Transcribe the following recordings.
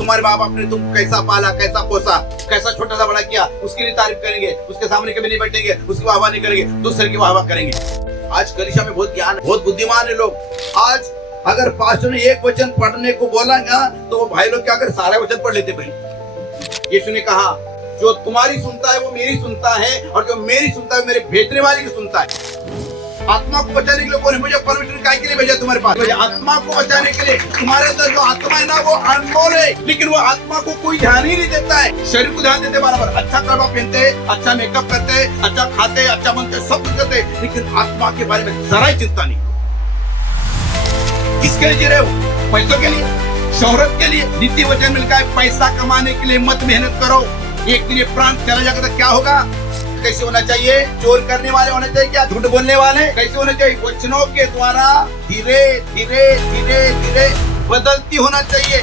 तुम्हारे माँ बाप ने तुमको कैसा पाला, कैसा पोसा, कैसा छोटा सा बड़ा किया, उसकी भी तारीफ करेंगे, उसके सामने कभी नहीं बैठेंगे, उसकी वाहवाही नहीं करेंगे, दूसरे की वाहवाही करेंगे। आज कलीसिया में बहुत ज्ञान है, बहुत बुद्धिमान है लोग। आज अगर पास्टर ने एक वचन पढ़ने को बोला ना तो वो भाई लोग क्या कर सारा वचन पढ़ लेते भाई। यीशु ने कहा जो तुम्हारी सुनता है वो मेरी सुनता है, और जो मेरी सुनता है मेरे भेजने वाले की सुनता है। आत्मा को बचाने के लिए कौन है? मुझे परमेश्वर काय के लिए भेजा तुम्हारे पास? मुझे आत्मा को बचाने के लिए। तुम्हारे अंदर जो आत्मा है ना वो अनमोल है, लेकिन वो आत्मा को कोई ध्यान ही नहीं देता है। शरीर को ध्यान देते बराबर, अच्छा कपड़ा पहनते, अच्छा मेकअप करते, अच्छा खाते, अच्छा बनते, सब कुछ करते, लेकिन आत्मा के बारे में जरा ही चिंता नहीं। किसके लिए जी रहे हो? पैसों के लिए, शोहरत के लिए? नीति वचन मिलता है पैसा कमाने के लिए मत मेहनत करो, एक दिन ये प्राण चला जाएगा तो क्या होगा? कैसे होना चाहिए? चोर करने वाले होने चाहिए क्या? झूठ बोलने वाले कैसे होने चाहिए? वचनों के द्वारा धीरे धीरे धीरे धीरे बदलती होना चाहिए।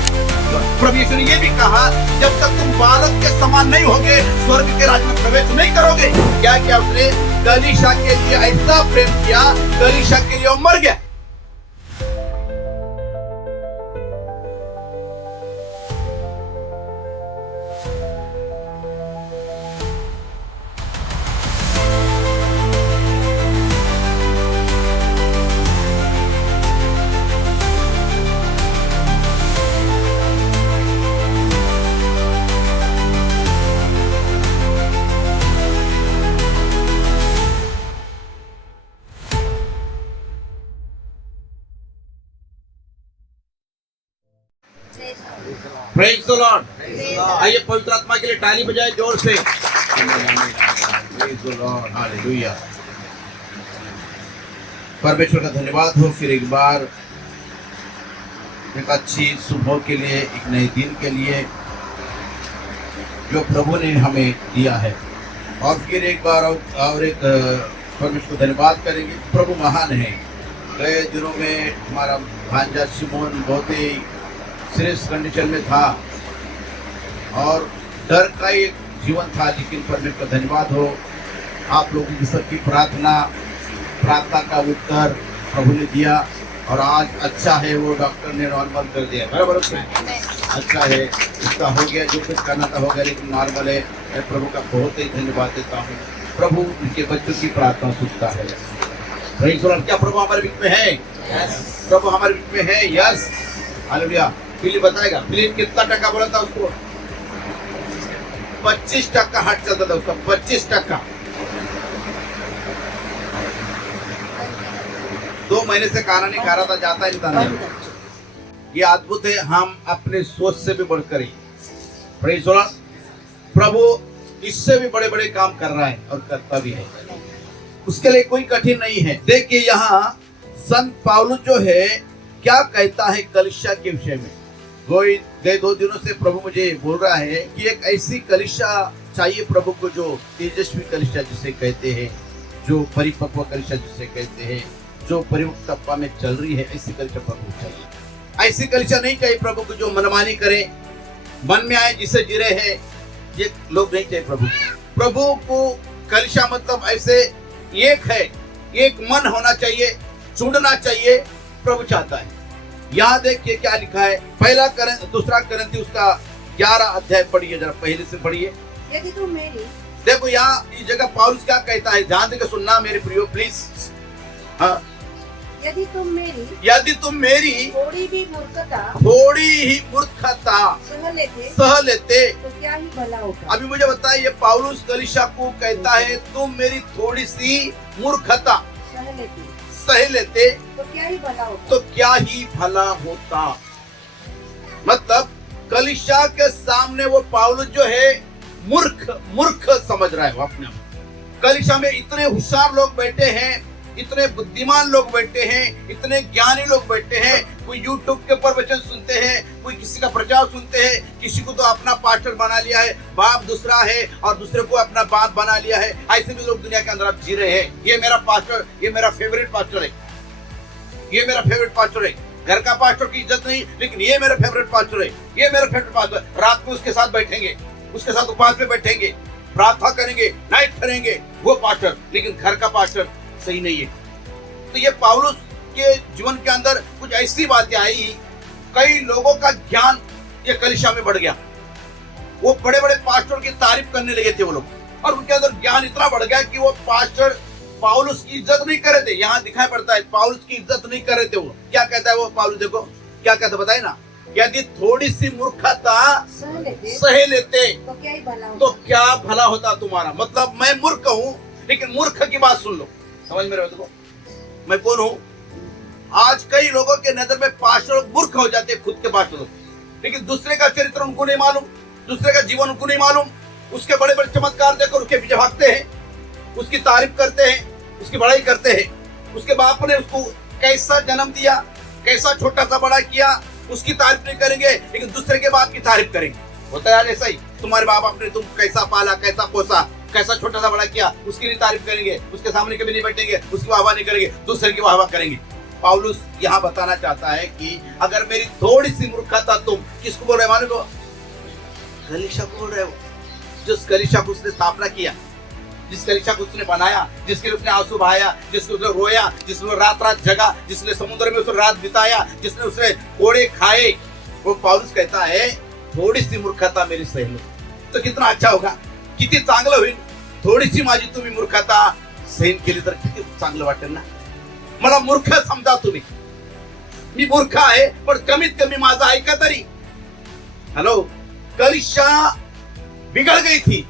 प्रभु यीशु ने ये भी कहा जब तक तुम बालक के समान नहीं होगे स्वर्ग के राज्य में प्रवेश नहीं करोगे। क्या किया उसने? कलीसिया के लिए ऐसा प्रेम किया, कलीसिया के लिए वो मर गया। Praise the Lord. आइए पवित्र आत्मा के लिए ताली बजाए जोर से। Praise the Lord, hallelujah. परमेश्वर का धन्यवाद हो फिर एक बार एक अच्छी सुबह के लिए, एक नए दिन के लिए जो प्रभु ने हमें दिया है। और फिर एक बार और एक परमेश्वर को धन्यवाद करेंगे। प्रभु महान है। गए दिनों में हमारा भांजा सिमोन बहुत ही सीरियस कंडीशन में था और डर का एक जीवन था, लेकिन परमेश्वर का धन्यवाद हो आप लोगों की सबकी प्रार्थना का उत्तर प्रभु ने दिया और आज अच्छा है। वो डॉक्टर ने नॉर्मल कर दिया, बराबर अच्छा है, उसका हो गया, जो कुछ करना था हो गया, लेकिन नॉर्मल है। मैं प्रभु का बहुत ही धन्यवाद देता हूँ। प्रभु उनके बच्चों की प्रार्थना सुनता है। क्या प्रभु हमारे बीच में है? प्रभु हमारे बीच में है। Yes, hallelujah. फिलिप बताएगा, फिलिप कितना टका बोला था उसको? 25% हार्ट चलता था उसका, 25%। 2 महीने से खाना नहीं खा रहा था, जाता ही नहीं था। ये अद्भुत है, हम अपने सोच से भी बढ़कर ही प्रेज़ द लॉर्ड, प्रभु इससे भी बड़े बड़े काम कर रहा है और करता भी है। उसके लिए कोई कठिन नहीं है। देखिए यहाँ संत पौलुस जो है क्या कहता है कलीसिया के विषय में। गए 2 दिनों से प्रभु मुझे बोल रहा है कि एक ऐसी कलीसिया चाहिए प्रभु को जो तेजस्वी कलीसिया जिसे कहते हैं, जो परिपक्व कलीसिया जिसे कहते हैं, जो परिपक्वता में चल रही है, ऐसी कलीसिया प्रभु चाहिए। ऐसी कलीसिया नहीं चाहिए प्रभु को जो मनमानी करे, मन में आए जिसे जी रहे हैं, ये लोग नहीं चाहिए प्रभु। प्रभु को कलीसिया मतलब ऐसे एक है, एक मन होना चाहिए, जुड़ना चाहिए, प्रभु चाहता है। यहाँ देखिए क्या लिखा है, दूसरा करंती उसका 11 अध्याय पढ़िए, जरा पहले से पढ़िए। यदि तुम मेरी, देखो यहाँ इस जगह पौलुस क्या कहता है, ध्यान देकर सुनना मेरे प्रियो प्लीज। हाँ, यदि तुम मेरी थोड़ी ही मूर्खता सह लेते तो क्या ही भला होगा। अभी मुझे बताइए, ये पौलुस कलीसिया को कहता है तुम मेरी थोड़ी सी मूर्खता सह लेते तो क्या ही भला होता। मतलब कलीसिया के सामने वो पौलुस जो है मूर्ख समझ रहा है वो अपने आप। कलीसिया में इतने होशियार लोग बैठे हैं, इतने बुद्धिमान लोग बैठे हैं, इतने ज्ञानी लोग बैठे हैं। कोई यूट्यूब के ऊपर वचन सुनते हैं, कोई किसी का प्रचार सुनते हैं, किसी को तो अपना पास्टर बना लिया है, बाप दूसरा है और दूसरे को अपना बाप बना लिया है। ऐसे भी लोग दुनिया के अंदर आप जी रहे हैं। ये मेरा पास्टर, ये मेरा फेवरेट पास्टर है, ये मेरा फेवरेट पास्टर है। घर का पास्टर की इज्जत नहीं, लेकिन ये मेरा फेवरेट पास्टर है, ये मेरा फेवरेट पास्टर। रात को उसके साथ बैठेंगे, उसके साथ उपवास में बैठेंगे, प्रार्थना करेंगे, नाइट करेंगे, वो पास्टर। लेकिन घर का पास्टर सही नहीं है। तो ये पौलुस के जीवन के अंदर कुछ ऐसी बातें आई, कई लोगों का ज्ञान ये कलीसिया में बढ़ गया। वो बड़े बड़े पास्टर की तारीफ करने लगे थे वो लोग, और उनके अंदर ज्ञान इतना बढ़ गया कि वो पास्टर पौलुस की इज्जत नहीं कर रहे थे। यहाँ दिखाई पड़ता है पौलुस की इज्जत नहीं कर रहे थे। वो क्या कहता है, वो पौलुस देखो क्या कहता है, बताइए ना, यदि थोड़ी सी मूर्खता सह लेते तो क्या भला होता तुम्हारा। मतलब मैं मूर्ख हूँ, लेकिन मूर्ख की बात सुन लो, समझ में रहे हो मैं कौन हूँ। आज कई लोगों के नजर में पास्टर लोग मूर्ख हो जाते हैं, खुद के पास्टर लोग, लेकिन दूसरे का चरित्र उनको नहीं मालूम, दूसरे का जीवन उनको नहीं मालूम। उसके बड़े बड़े चमत्कार देखकर उसके पीछे भागते हैं, उसकी तारीफ करते हैं, उसकी बड़ाई करते हैं। उसके बाप ने उसको कैसा जन्म दिया, कैसा छोटा सा बड़ा किया, उसकी तारीफ नहीं करेंगे, लेकिन दूसरे के बाप की तारीफ करेंगे। होता है ऐसा ही, तुम्हारे बाप आपने तुम कैसा पाला, कैसा पोसा, कैसा छोटा सा बड़ा किया, उसकी नहीं तारीफ करेंगे, उसके सामने कभी नहीं बैठेंगे, उसकी वाहवाह नहीं करेंगे, दूसरे की वाहवाह करेंगे। पौलुस यहाँ बताना चाहता है कि अगर मेरी थोड़ी सी मूर्खता, तुम किसको बोल रहे हो, मालूम हो, कलीसिया को बोल रहे हो। जिस कलीसिया को उसने स्थापना किया, जिस कलीसिया को उसने बनाया, जिसके लिए उसने आंसू बहाया, जिसके उसने रोया, जिसने रात रात जगा, जिसने समुद्र में उसने रात बिताया, जिसने उसने कोड़े खाए, वो पौलुस कहता है थोड़ी सी मूर्खता मेरी सह लो तो कितना अच्छा होगा, किती चांगलं होईल। थोडीशी माझी तुम्ही मूर्खता सहन केली तर किती चांगलं वाटेल ना। मला मूर्ख समजा तुम्ही, मी मूर्ख आहे, पण कमीत कमी माझं ऐका तरी। हेलो, कलीसिया बिगड़ गई थी,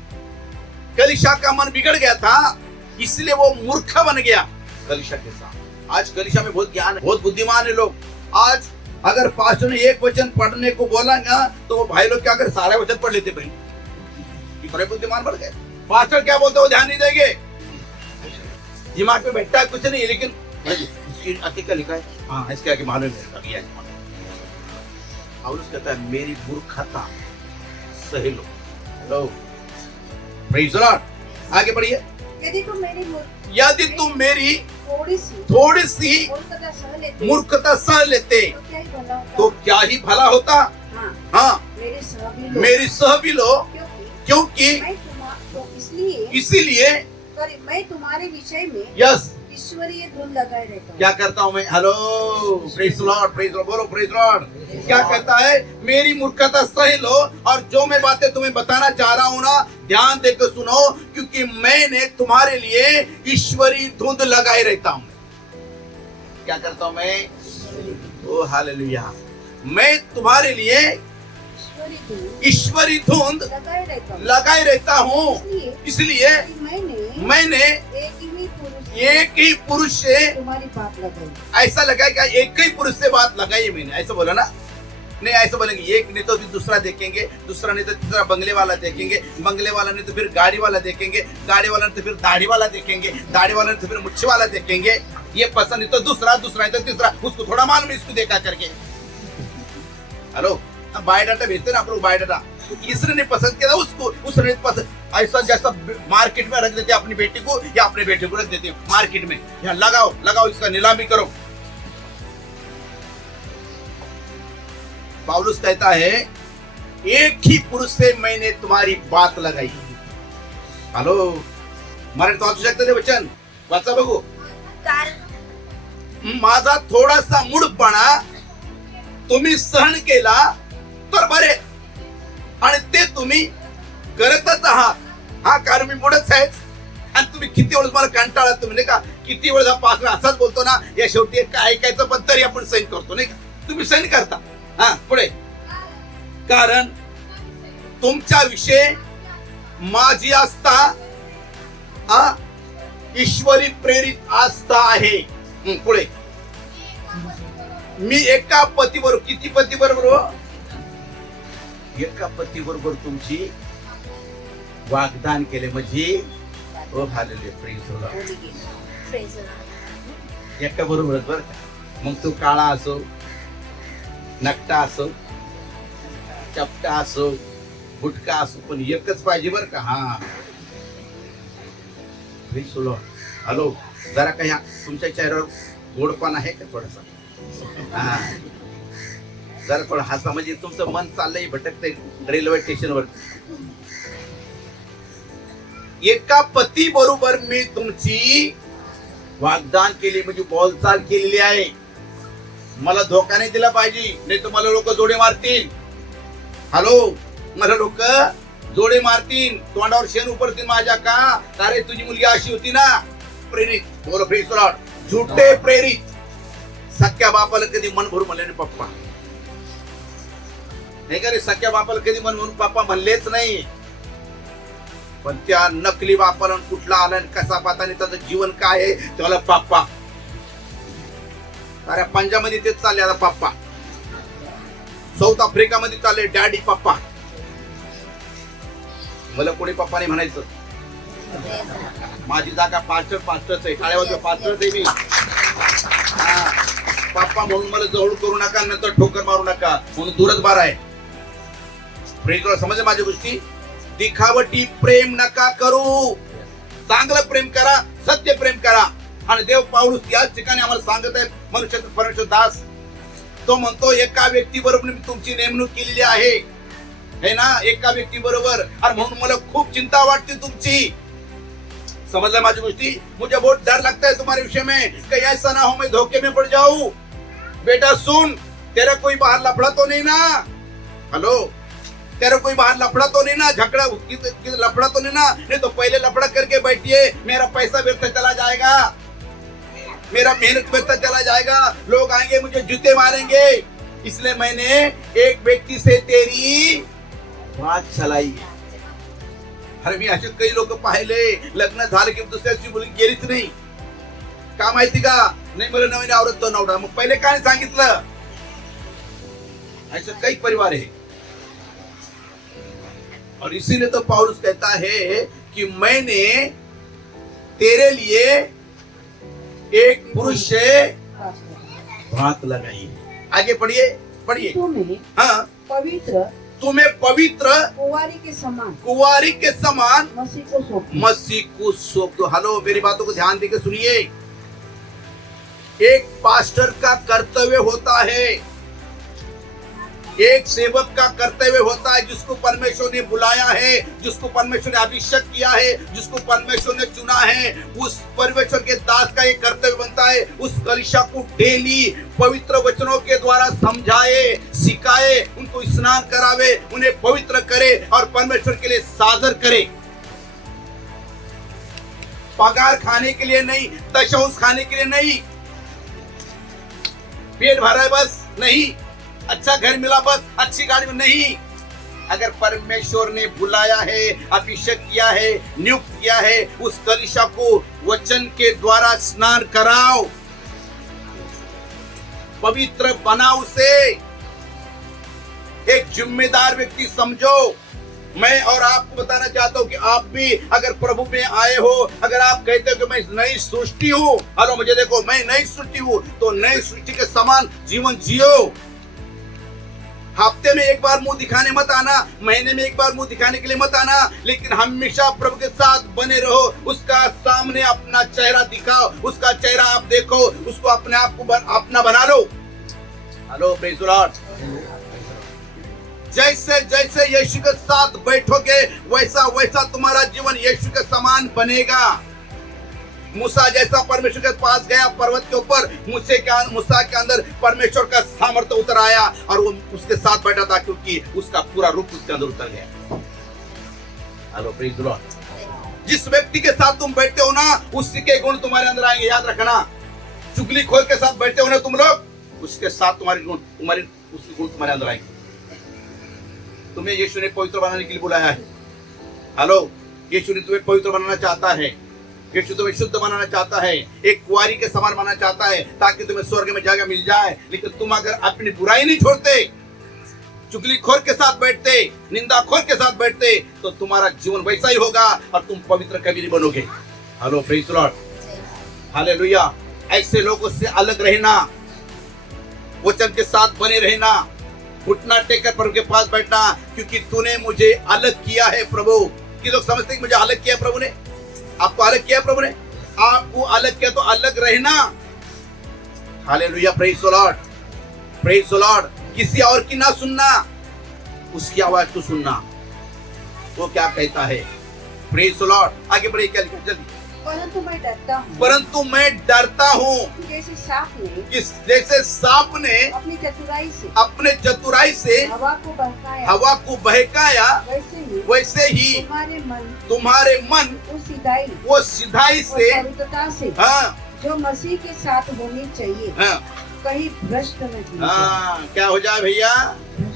कलीसिया का मन बिगड़ गया था, इसलिए वो मूर्ख बन गया कलीसिया के साथ। आज कलीसिया में बहुत ज्ञान है, बहुत बुद्धिमान है लोग। आज अगर पास्टर ने एक वचन पढ़ने को बोला ना, तो वो भाई लोग क्या कर सारे वचन पढ़ लेते भाई, कि बड़े बुद्धिमान बढ़ गए। पास्टर क्या बोलते वो ध्यान नहीं देंगे, दिमाग में बैठता है कुछ नहीं, लेकिन इसकी क्या लिखा है, हाँ इसके आगे मालूम है। पौलुस कहता है मेरी मूर्खता सह लो। Hello, praise the lord. आगे बढ़िए। यदि तुम मेरी थोड़ी सी मूर्खता सह लेते तो क्या ही भला होता। हाँ, मेरी सह भी लो, क्योंकि इसीलिए मैं तुम्हारे विषय में यस ईश्वरीय धुन लगाए रहता हूँ। क्या करता हूँ मैं। Hello, praise the Lord, praise the Lord, बोलो प्रेज़ द लॉर्ड। क्या कहता है, मेरी मूर्खता सह लो, और जो मैं बातें तुम्हें बताना चाह रहा हूँ ना, ध्यान देकर सुनो, क्योंकि मैंने तुम्हारे लिए ईश्वरी धुंध लगाए रहता हूँ। क्या करता हूँ मैं, ओ हालेलुया, मैं तुम्हारे लिए ईश्वरी धुंध लगाए रहता हूँ। इसलिए मैंने एक ही पुरुष से तुम्हारी बात लगाई। ऐसा लगा क्या, एक ही पुरुष से बात लगाई मैंने, ऐसा बोला ना। नहीं ऐसा बोलेंगे, एक नहीं तो फिर दूसरा देखेंगे, दूसरा नहीं तो तीसरा बंगले वाला देखेंगे, बंगले वाला नहीं तो फिर गाड़ी वाला देखेंगे, गाड़ी वाला नहीं तो फिर दाढ़ी वाला देखेंगे, दाढ़ी वाला नहीं तो फिर मुच्छे वाला देखेंगे। ये पसंद नहीं तो दूसरा, दूसरा नहीं तो तीसरा, उसको थोड़ा मालूम इसको देखा करके। हेलो, बायोडाटा भेजते ना आप लोग, बायोडाटा इसने नहीं पसंद किया उसको, उसने नहीं पसंद, ऐसा जैसा मार्केट में रख देते अपनी बेटी को या अपने बेटे को रख देते मार्केट में, यहाँ लगाओ लगाओ, इसका नीलामी करो। पौलुस कहता है एक ही पुरुष से मैंने तुम्हारी बात लगाई। हेलो, मराठी वाचू शकता ते वचन, वाचा बघू। माझा थोडासा मूढपणा तुम्ही सहन केला तर बरे, आणि ते तुम्ही करतच आहात। हा, कारण मी पुढेच आहे, आणि तुम्ही किती वेळ मला कंटाळा, तुम्ही नाही का किती वेळ पाच वेळा असाच बोलतो ना, या शेवटी काय ऐकायचं पण तरी आपण सहन करतो, नाही का, तुम्ही सहन करता। हा, पुढे, कारण तुमच्या विषय माझी आस्था ईश्वरी प्रेरित आस्था आहे। पुढे, मी एका पती बरोबर, किती पती बरोबर, एका पती बरोबर तुमची वाग्दान केले, म्हणजे ओ हालेलुया, प्रेज द लॉर्ड। एका बरोबर बरं का, मग तो काळा असो, नकटा असो, चपटा असो, गुटका असो, पण एकच पाहिजे बरं का। हा, प्रेज द लॉर्ड। हॅलो, जरा काही तुमच्या चेहऱ्यावर गोडपणा आहे का थोडासा, हा जरा थोडा हसा, म्हणजे तुमचं मन चाललंय भटकतंय रेल्वे स्टेशनवर। एका पती बरोबर मी तुमची वाग्दान केली, म्हणजे बोलचाल केलेली आहे। मला धोका नाही दिला पाहिजे, नाही तर मला लोक जोडे मारतील। हॅलो, मला लोक जोडे मारतील, तोंडावर शेण उपरतील माझ्या का, अरे तुझी मुलगी अशी होती ना. प्रेरित, बोलो प्रेज लॉर्ड. झुटे प्रेरित सख्या बापाला कधी मन भरून म्हणले नाही पप्पा, नाही का रे, सख्या बापाला कधी मन भरून पप्पा म्हणलेच नाही. पण त्या नकली बापाला कुठला आला आणि कसा पाहता आणि त्याचं जीवन काय आहे त्याला पप्पा. अरे पंजाबमध्ये तेच चालले आता पप्पा, साऊथ आफ्रिकामध्ये चालले डॅडी पप्पा. मला कोणी पप्पा नाही म्हणायचं. माझी जागा पास्टरच आहे, टाळ्यावर पास्टरच आहे मी. पप्पा म्हणून मला जवळ करू नका, नंतर ठोकर मारू नका म्हणून दूरच बार आहे. समजले माझ्या गोष्टी. दिखावटी प्रेम नका करू, चांगलं प्रेम करा, सत्य प्रेम करा. आणि देव पाऊलस याच ठिकाणी आम्हाला सांगत आहे, मनुष्य परमेश्वर दास तो म्हणतो एका व्यक्ती बरोबर मी तुमची नेमणूक केलेली आहे, है ना, एका व्यक्ती बरोबर. और म्हणून मला खूप चिंता वाटते तुमची. समझला माझी गोष्टी. मुझे बहुत डर लगता है तुम्हारे विषय में, कहीं ऐसा ना हो मैं धोखे में पड़ जाऊं. बेटा सुन, तेरा कोई बाहर लफड़ा तो नहीं ना. हेलो, तेरा कोई बाहर लफड़ा तो नहीं ना, झगड़ा लफड़ा तो नहीं ना. नहीं तो पहले लफड़ा करके बैठिए, मेरा पैसा व्यर्थ चला जाएगा, मेरा मेहनत व्यर्थ चला जाएगा, लोग आएंगे मुझे जूते मारेंगे. इसलिए मैंने एक व्यक्ति से तेरी बात चलाई. अरे मी असे काही लोक पाहिले, लग्न झालं की दुसऱ्याची मुलगी गेलीच नाही. का माहिती का, नाही मला नवीन आवडत तो नवरा. मग पहिले काय सांगितलं. ऐसे कई परिवार है. और इसीलिए तो पौलुस कहता है कि मैंने तेरे लिए एक पुरुष से बात लगाई. आगे पढ़िए पढ़िए. हाँ, तुम्हें पवित्र कुंवारी के समान मसीह को सौंप दो. हेलो, मेरी बातों को ध्यान देकर सुनिए. एक पास्टर का कर्तव्य होता है, एक सेवक का कर्तव्य होता है, जिसको परमेश्वर ने बुलाया है, जिसको परमेश्वर ने अभिषेक किया है, जिसको परमेश्वर ने चुना है, उस परमेश्वर के दास का एक कर्तव्य बनता है उस कलीसिया को डेली पवित्र वचनों के द्वारा समझाए, सिखाए, उनको स्नान करावे, उन्हें पवित्र करे और परमेश्वर के लिए सादर करे. पगार खाने के लिए नहीं, दशंश खाने के लिए नहीं, पेट भरा है बस नहीं, अच्छा घर मिला बस, अच्छी गाड़ी में नहीं. अगर परमेश्वर ने बुलाया है, अभिषेक किया है, नियुक्त किया है, उस कलीसिया को वचन के द्वारा स्नान कराओ, पवित्र बनाओ उसे. एक जिम्मेदार व्यक्ति समझो. मैं और आपको बताना चाहता हूं कि आप भी अगर प्रभु में आए हो, अगर आप कहते हो कि मैं नई सृष्टि हूं, हेलो मुझे देखो मैं नई सृष्टि हूं, तो नई सृष्टि के समान जीवन जियो. हफ्ते में एक बार मुंह दिखाने मत आना, महीने में एक बार मुंह दिखाने के लिए मत आना, लेकिन हमेशा प्रभु के साथ बने रहो. उसका सामने अपना चेहरा दिखाओ, उसका चेहरा आप देखो, उसको अपने आप को अपना बना लो. Hello praise the lord. जैसे जैसे यीशु के साथ बैठोगे वैसा वैसा तुम्हारा जीवन यीशु के समान बनेगा. मूसा जैसा परमेश्वर के पास गया पर्वत के ऊपर, मूसा के अंदर परमेश्वर का सामर्थ्य उतर आया और वो उसके साथ बैठा था, क्योंकि उसका पूरा रूप उसके अंदर उतर गया. Hello praise the Lord. जिस व्यक्ति के साथ तुम बैठते हो ना, उसी के गुण तुम्हारे अंदर आएंगे, याद रखना. चुगलीखोर के साथ बैठते हो ना तुम लोग, उसके साथ तुम्हारे गुण तुम्हारे अंदर आएंगे. तुम्हें यीशु ने पवित्र बनाने के लिए बुलाया है. हेलो, यीशु ने तुम्हें पवित्र बनाना चाहता है, यीशु तुम्हें शुद्ध बनाना चाहता है, एक कुंवारी के समान बनाना चाहता है, ताकि तुम्हें स्वर्ग में जगह मिल जाए. लेकिन तुम अगर अपनी बुराई नहीं छोड़ते, चुगलीखोर के साथ बैठते, निंदाखोर के साथ बैठते, तो तुम्हारा जीवन वैसा ही होगा और तुम पवित्र कभी नहीं बनोगे. Hello praise the Lord. Hallelujah. ऐसे लोगों से अलग रहना, वचन के साथ बने रहना, घुटना टेकर प्रभु के पास बैठना, क्योंकि तूने मुझे अलग किया है प्रभु. कि लोग समझते हैं कि मुझे अलग किया प्रभु ने. आपको अलग किया प्रभु ने, आपको अलग किया तो अलग रहना. Hallelujah. Praise the Lord. Praise the Lord. किसी और की ना सुनना, उसकी आवाज को सुनना, वो क्या कहता है. Praise the lord. आगे बढ़िए, क्या लिखा जल्दी. परंतु मैं डरता हूँ, परंतु मैं डरता हूँ जैसे सांप ने कि जैसे सांप ने अपनी चतुराई से हवा को बहकाया, वैसे ही तुम्हारे मन वो सिधाई से, पवित्रता से हाँ, जो मसीह के साथ होनी चाहिए, हाँ, कहीं भ्रष्ट न की जाए। हाँ, क्या हो जाए भैया?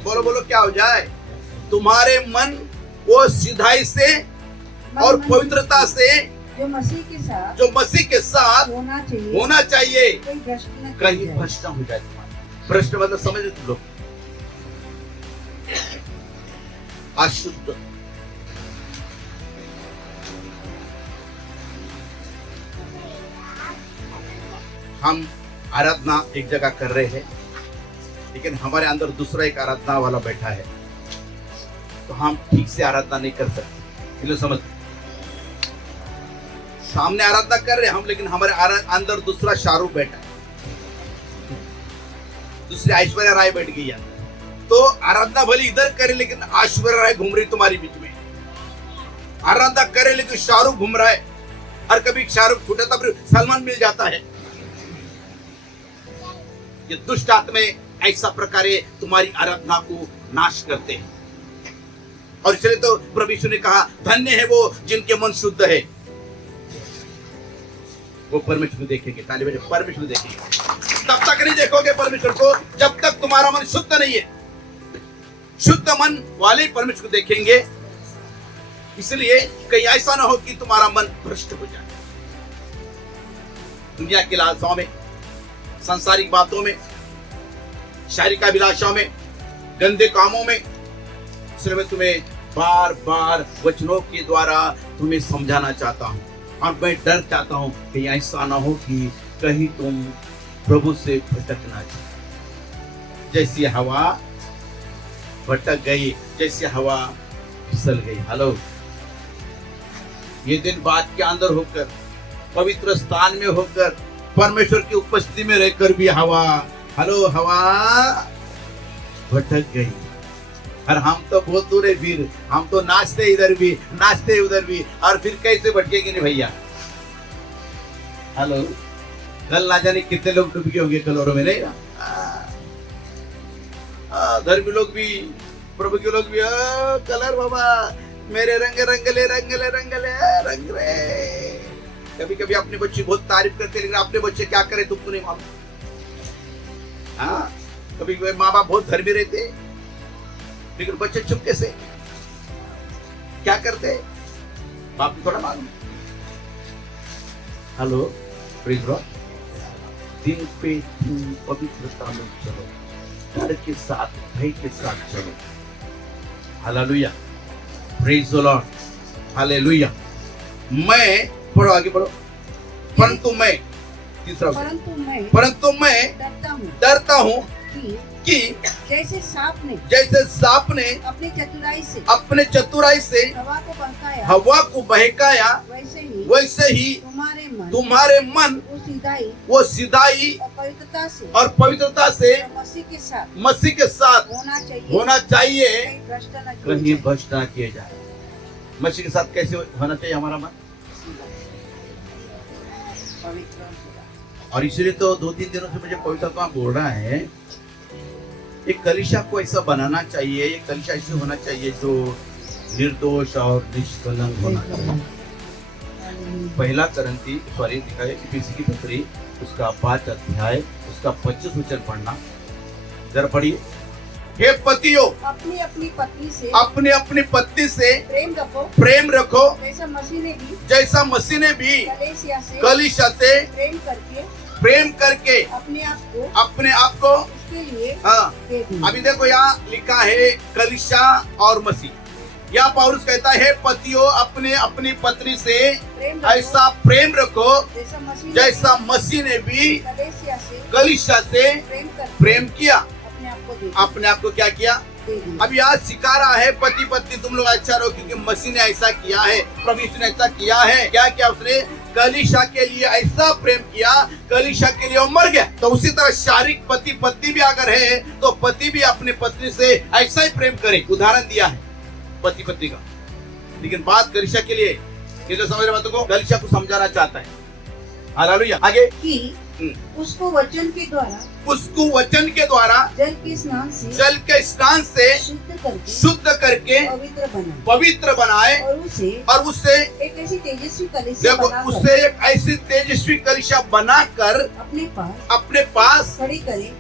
बोलो बोलो, क्या हो जाए? तुम्हारे मन वो सिधाई से और पवित्रता से जो मसीह के साथ होना चाहिए, कहीं कहीं भ्रष्ट न हो जाए। तुम्हारा भ्रष्ट मतलब समझ तुम लोग, अशुद्ध। हम आराधना एक जगह कर रहे हैं, लेकिन हमारे अंदर दूसरा एक आराधना वाला बैठा है, तो हम ठीक से आराधना नहीं कर सकते। समझ, सामने आराधना कर रहे हैं हम, लेकिन हमारे अंदर दूसरा शाहरुख बैठा है, दूसरी ऐश्वर्या राय बैठ गई है। तो आराधना भले इधर करे, लेकिन ऐश्वर्या राय घूम रही तुम्हारी बीच में। आराधना करे लेकिन शाहरुख घूम रहा है, और कभी शाहरुख छूटा फिर सलमान मिल जाता है। ये दुष्ट आत्मे ऐसा प्रकार तुम्हारी आराधना को नाश करते हैं। और इसलिए तो प्रभु यीशु ने कहा, धन्य है वो जिनके मन शुद्ध है, वो परमेश्वर को देखेंगे। ताली बजाओ, परमेश्वर देखेंगे। तब तक नहीं देखोगे परमेश्वर को जब तक तुम्हारा मन शुद्ध नहीं है। शुद्ध मन वाले परमेश्वर को देखेंगे। इसलिए कहीं ऐसा ना हो कि तुम्हारा मन भ्रष्ट हो जाए दुनिया की लालसाओं में, सांसारिक बातों में, शारीरिक अभिलाषाओं में, गंदे कामों में। इसलिए मैं तुम्हें बार बार वचनों के द्वारा तुम्हें समझाना चाहता हूं, और मैं डर चाहता हूं कि ऐसा ना हो कि कहीं तुम प्रभु से भटक ना जाए। जैसी हवा भटक गई, जैसी हवा फिसल गई। हेलो, ये दिन बात के अंदर होकर, पवित्र स्थान में होकर, परमेश्वर की उपस्थिति में रहकर भी हवा, हेलो, हवा भटक गई। और हम तो बहुत दूर है, फिर हम तो नाचते इधर भी, नाचते उधर भी, और फिर कैसे भटकेंगे नहीं भैया? हेलो, कल ना जाने कितने लोग डूब गए होंगे कलोरों में, नहीं ना? धर्मी लोग भी, प्रभु के लोग भी, कलर बाबा मेरे रंगले रंगले रंगले रंगले रंग रे। कभी कभी अपने बच्चे बहुत तारीफ करते, लेकिन अपने बच्चे क्या करे तुमको नहीं मालूम। हाँ, कभी माँ बाप बहुत धर्मी रहते, लेकिन बच्चे चुपके से क्या करते बाप को थोड़ा मालूम। हेलो, प्लीज ब्रो, दिन पे दिन पवित्रता में चलो, डर के साथ, भय के साथ चलो। Hallelujah, praise the Lord, hallelujah. मैं, पढ़ो आगे पढ़ो। परंतु मैं, तीसरा, परंतु मैं डरता हूँ कि जैसे सांप ने अपने चतुराई से हवा को बहकाया, वैसे ही तुम्हारे मन वो सिधाई और पवित्रता से मसीह के साथ होना चाहिए, कहीं भ्रष्ट ना किए जाए। मसीह के साथ कैसे होना चाहिए हमारा मन? और इसलिए तो 2-3 दिनों से मुझे पवित्र आत्मा बोल रहा है, एक कलीसिया को ऐसा बनाना चाहिए, एक कलीसिया ऐसे होना चाहिए जो निर्दोष और निष्कलंक होना चाहिए। पहला करंती दिखाए इफिसी की पत्री, उसका 5 अध्याय, उसका 25 वचन पढ़ना जरा पढ़िए। हे पतियों, अपनी अपनी पत्नी से प्रेम रखो, जैसा मसीह ने भी कलीसिया से प्रेम करके अपने आप को हाँ। अभी देखो यहाँ लिखा है कलीसिया और मसीह। यहाँ पौलुस कहता है पतियों, अपनी पत्नी से ऐसा प्रेम रखो जैसा मसीह ने भी कलीसिया से प्रेम किया, अपने आप को क्या किया? अब यहाँ सिखा रहा है पति पत्नी तुम लोग अच्छा रहो, क्योंकि मसीह ने ऐसा किया है, प्रभु यीशु ने ऐसा किया है। क्या किया उसने? कलीसिया के लिए ऐसा प्रेम किया, कलीसिया के लिए वो मर गया। तो उसी तरह शारीरिक पति पत्नी भी अगर है तो पति भी अपनी पत्नी से ऐसा ही प्रेम करे। उदाहरण दिया है पति पत्नी का, लेकिन बात कलीसिया के लिए किसे समझ रहे बातों को? कलीसिया को समझाना चाहता है। हालेलुया। आगे कि उसको वचन के द्वारा जल के स्नान से शुद्ध करके पवित्र बनाए और उससे एक ऐसी तेजस्वी कलीसिया देखो बनाकर उससे एक ऐसी तेजस्वी कलीसिया बनाकर अपने पास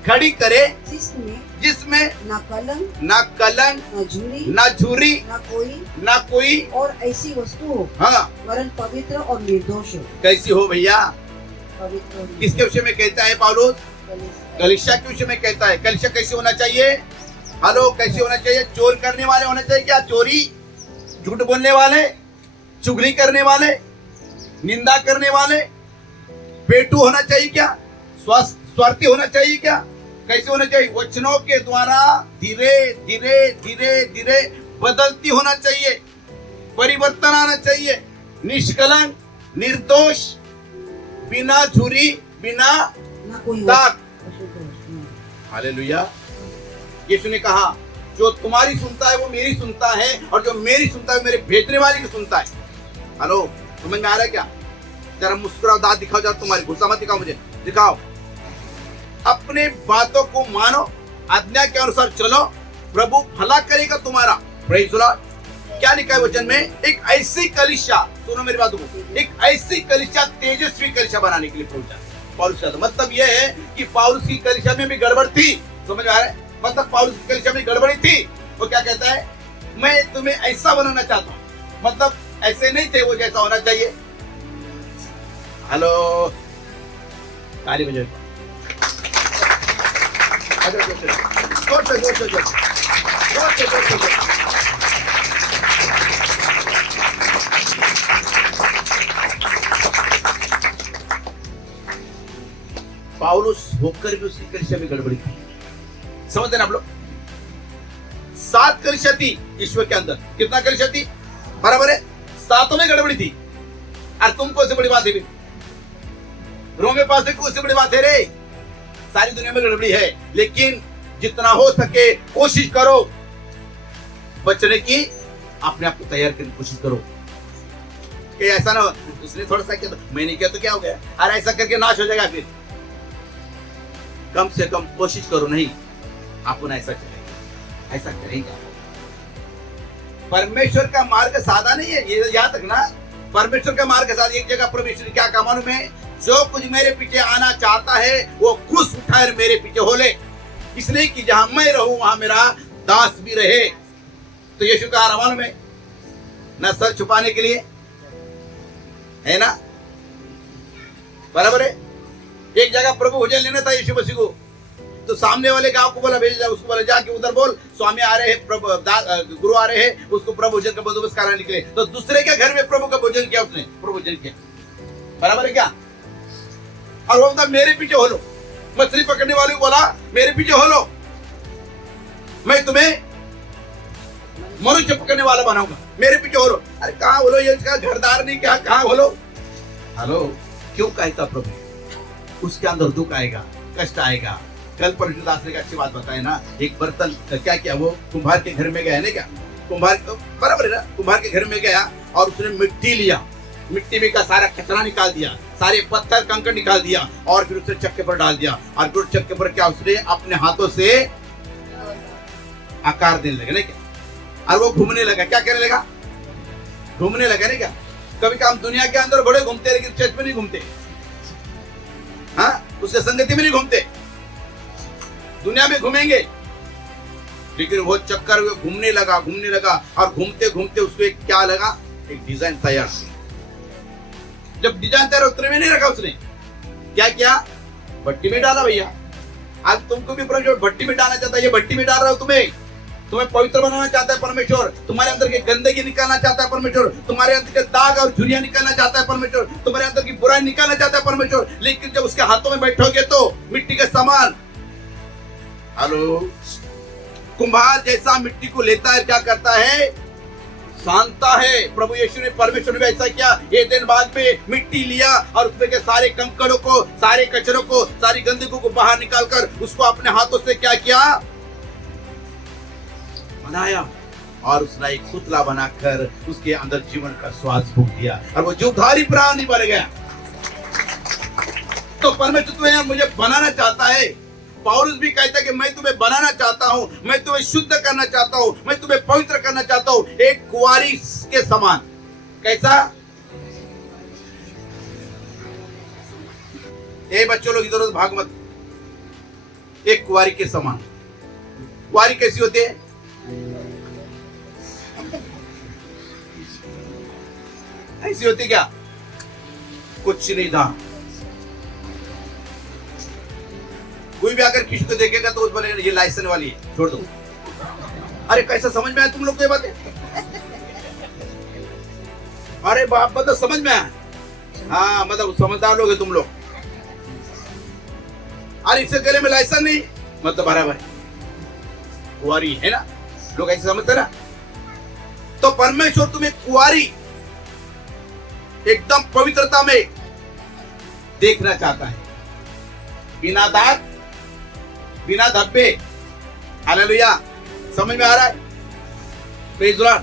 खड़ी करे जिसमें ना कलंक ना कलंक ना झुरी ना कोई और ऐसी वस्तु हो, हाँ वरन पवित्र और निर्दोष हो। कैसी हो भैया? पवित्र और किसके विषय में कहता है पौलुस? निर्दोष। कलीसिया के विषय में कहता है। कलीसिया कैसे होना चाहिए? हेलो, कैसे होना चाहिए? चोर करने वाले होने चाहिए क्या? चोरी, झूठ बोलने वाले, चुगली करने वाले, निंदा करने वाले, पेटू होना चाहिए क्या? स्वार्थी होना चाहिए क्या? कैसे होना चाहिए? वचनों के द्वारा धीरे धीरे धीरे धीरे बदलती होना चाहिए, परिवर्तन आना चाहिए, निष्कलंक, निर्दोष, बिना झुरी, बिना ना कोई दाग। अशुद्ध वस्तु। हालेलुया। यीशु ने कहा जो तुम्हारी सुनता है वो मेरी सुनता है और जो मेरी सुनता है मेरे भेजने वाले की सुनता है। हेलो, समझ में आ रहा है क्या? जरा मुस्कुराओ, दांत दिखाओ, जरा तुम्हारी गुस्सा मत दिखाओ, मुझे दिखाओ। अपने बातों को मानो, आज्ञा के अनुसार चलो, प्रभु भला करेगा तुम्हारा। Praise the Lord. क्या लिखा है वचन में? एक ऐसी कलीसिया, सुनो मेरी बातों को, एक ऐसी कलीसिया तेजस्वी कलीसिया बनाने के लिए पहुंचा पौलुस का। मतलब यह है कि पौलुस की कलीसिया में भी गड़बड़ थी। समझ आ रहा है? मतलब पौलुस की कलीसिया में गड़बड़ी थी। वो क्या कहता है? मैं तुम्हें ऐसा बनाना चाहता हूं। मतलब ऐसे नहीं थे वो जैसा होना चाहिए। हेलो, ताली बजाओ। पौलुस होकर भी उसकी कलीसिया में गड़बड़ी थी। समझते ना आप लोग? 7 कलीसिया थी ईश्वर के अंदर। कितना कलीसिया थी? बराबर है, 7 में गड़बड़ी थी। और तुम कौन सी बड़ी बात है? रोमे पास कौन सी बड़ी बात है रे? सारी दुनिया में गड़बड़ी है, लेकिन जितना हो सके कोशिश करो बचने की, अपने आप को तैयार करने की कोशिश करो कि ऐसा ना हो उसने थोड़ा सा किया तो मैंने किया तो क्या हो गया, अरे ऐसा करके नाश हो जाएगा। फिर कम से कम कोशिश करो, नहीं अपन ऐसा करेंगे, ऐसा करेंगे। परमेश्वर का मार्ग सादा नहीं है, ये याद रखना। परमेश्वर का मार्ग सादा। एक जगह परमेश्वर ने क्या कहा मालूम है? जो कुछ मेरे पीछे आना चाहता है वो क्रूस उठाए मेरे पीछे हो ले, इसलिए कि जहां मैं रहूं वहां मेरा दास भी रहे। तो यीशु का आह्वान में ना सर छुपाने के लिए है ना, बराबर है। एक जगह प्रभु भोजन लेना था यीशु मसीह को, तो सामने वाले गांव को बोला भेज, उसको बोला जाके उधर बोल स्वामी आ रहे हैं, प्रभु गुरु आ रहे हैं, उसको प्रभु भोजन का बंदोबस्त कराने निकले। तो दूसरे के घर में प्रभु का भोजन किया उसने, प्रभु भोजन किया, बराबर है क्या? और वो बोलता मेरे पीछे हो लो। मछली पकड़ने वाले को बोला मेरे पीछे हो लो, मैं तुम्हें मनुष्य पकड़ने वाला बनाऊंगा, मेरे पीछे हो लो। अरे कहाँ बोलो, ये इसका घरदार नहीं, क्या कहाँ बोलो। हेलो, क्यों कहता प्रभु? उसके अंदर दुख आएगा, कष्ट आएगा। कल परशुराम दास ने अच्छी बात बताया ना, एक बर्तन क्या किया, वो कुम्हार के घर में गया ना, क्या कुम्हार बराबर है ना, कुम्हार के घर में गया और उसने मिट्टी लिया, मिट्टी में का सारा कचरा निकाल दिया, सारे पत्थर कंकड़ निकाल दिया और फिर उसे चक्के पर डाल दिया। और फिर चक्के पर क्या उसने अपने हाथों से आकार देने लगे ना क्या, और वो घूमने लगा। क्या करने लगा? घूमने लगा ना क्या। कभी हम दुनिया के अंदर घोड़े घूमते लेकिन चर्च में नहीं घूमते, हाँ, उसके संगति में नहीं घूमते। दुनिया में घूमेंगे, लेकिन वो चक्कर घूमने लगा और घूमते घूमते उसको एक क्या लगा, एक डिजाइन तैयार। जब डिजाइन तैयार उतरे में नहीं रखा, उसने क्या किया? भट्टी में डाला। भैया आज तुमको भी परमेश्वर भट्टी में डालना चाहता है, ये भट्टी में डाल रहा हूं तुम्हें पवित्र बनाना चाहता है परमेश्वर, तुम्हारे अंदर की गंदगी निकालना चाहता है परमेश्वर, तुम्हारे अंदर के दाग और झुर्रियां निकालना चाहता है परमेश्वर, तुम्हारे अंदर की बुराई निकालना चाहता है परमेश्वर। लेकिन जब उसके हाथों में बैठोगे तो मिट्टी के समान। हेलो, कुम्हार जैसा मिट्टी को लेता है, क्या करता है? सानता है। प्रभु यीशु ने, परमेश्वर ने ऐसा किया। ये दिन बाद में मिट्टी लिया और उसमें के सारे कंकड़ों को, सारे कचरों को, सारी गंदगी को बाहर निकालकर उसको अपने हाथों से क्या किया? बनाया। और उसने एक पुतला बनाकर उसके अंदर जीवन का श्वास फूंक दिया और वो जीवधारी प्राणी बन गया। तो परमेश्वर तुम्हें मुझे बनाना चाहता है। पौलुस भी कहता है कि मैं तुम्हें बनाना चाहता हूं, मैं तुम्हें शुद्ध करना चाहता हूं, मैं तुम्हें पवित्र करना चाहता हूं, एक कुंवारी के समान। कैसा? ए बच्चों लोग इधर उधर भाग मत। एक कुंवारी के समान। कुंवारी कैसी होती है? ऐसी होती क्या? कुछ नहीं था। कोई भी अगर किसी को देखेगा तो उस बोलेगा ये लाइसेंस वाली है, छोड़ दो। अरे कैसा समझ में आया तुम लोग को ये बातें? अरे बाप मतलब समझ में आया? हाँ मतलब समझदार लोग है तुम लोग। अरे इससे गले में लाइसेंस नहीं मतलब बराबर कुंवारी है ना, लोग ऐसे समझते ना। तो परमेश्वर तुम्हें कुंवारी एकदम पवित्रता में देखना चाहता है, बिना दाग बिना धब्बे। हालेलुया। समझ में आ रहा है? Praise the Lord.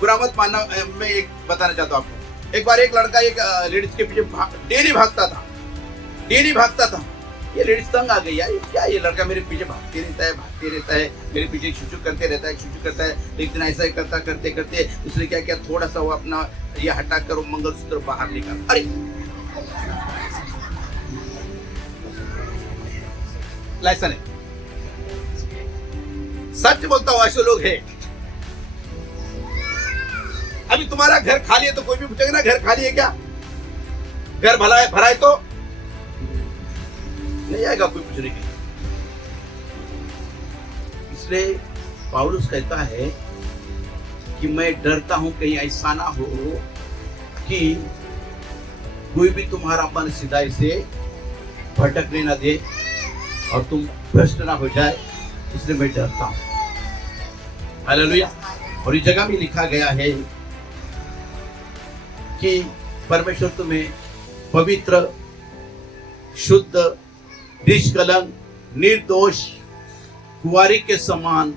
बुरा मत मानना, मैं एक बताना चाहता हूं आपको। एक बार एक लड़का एक लेडीज के पीछे डेली भागता था। ये लेडीज तंग आ गई यार, क्या ये लड़का मेरे पीछे भागते रहता है, मेरे पीछे शुचू करते रहता है। एक दिन ऐसा ही करते करते उसने क्या किया, थोड़ा सा वो अपना ये हटा कर मंगलसूत्र बाहर निकाला। अरे लाइसेंस है। सच बोलता हूं ऐसे लोग हैं। अभी तुम्हारा घर खाली है तो कोई भी पूछेगा ना घर खाली है क्या? घर भरा है तो नहीं आएगा कोई पूछने के लिए। इसलिए पौलुस कहता है कि मैं डरता हूं कहीं ऐसा ना हो कि कोई भी तुम्हारा मन सीधाई से भटकने ना दे और तुम भ्रष्ट ना हो जाए, इसलिए मैं डरता हूं। हालेलुया। और इस जगह में लिखा गया है कि परमेश्वर तुम्हें पवित्र, शुद्ध, निष्कलंक, निर्दोष कुंवारी के समान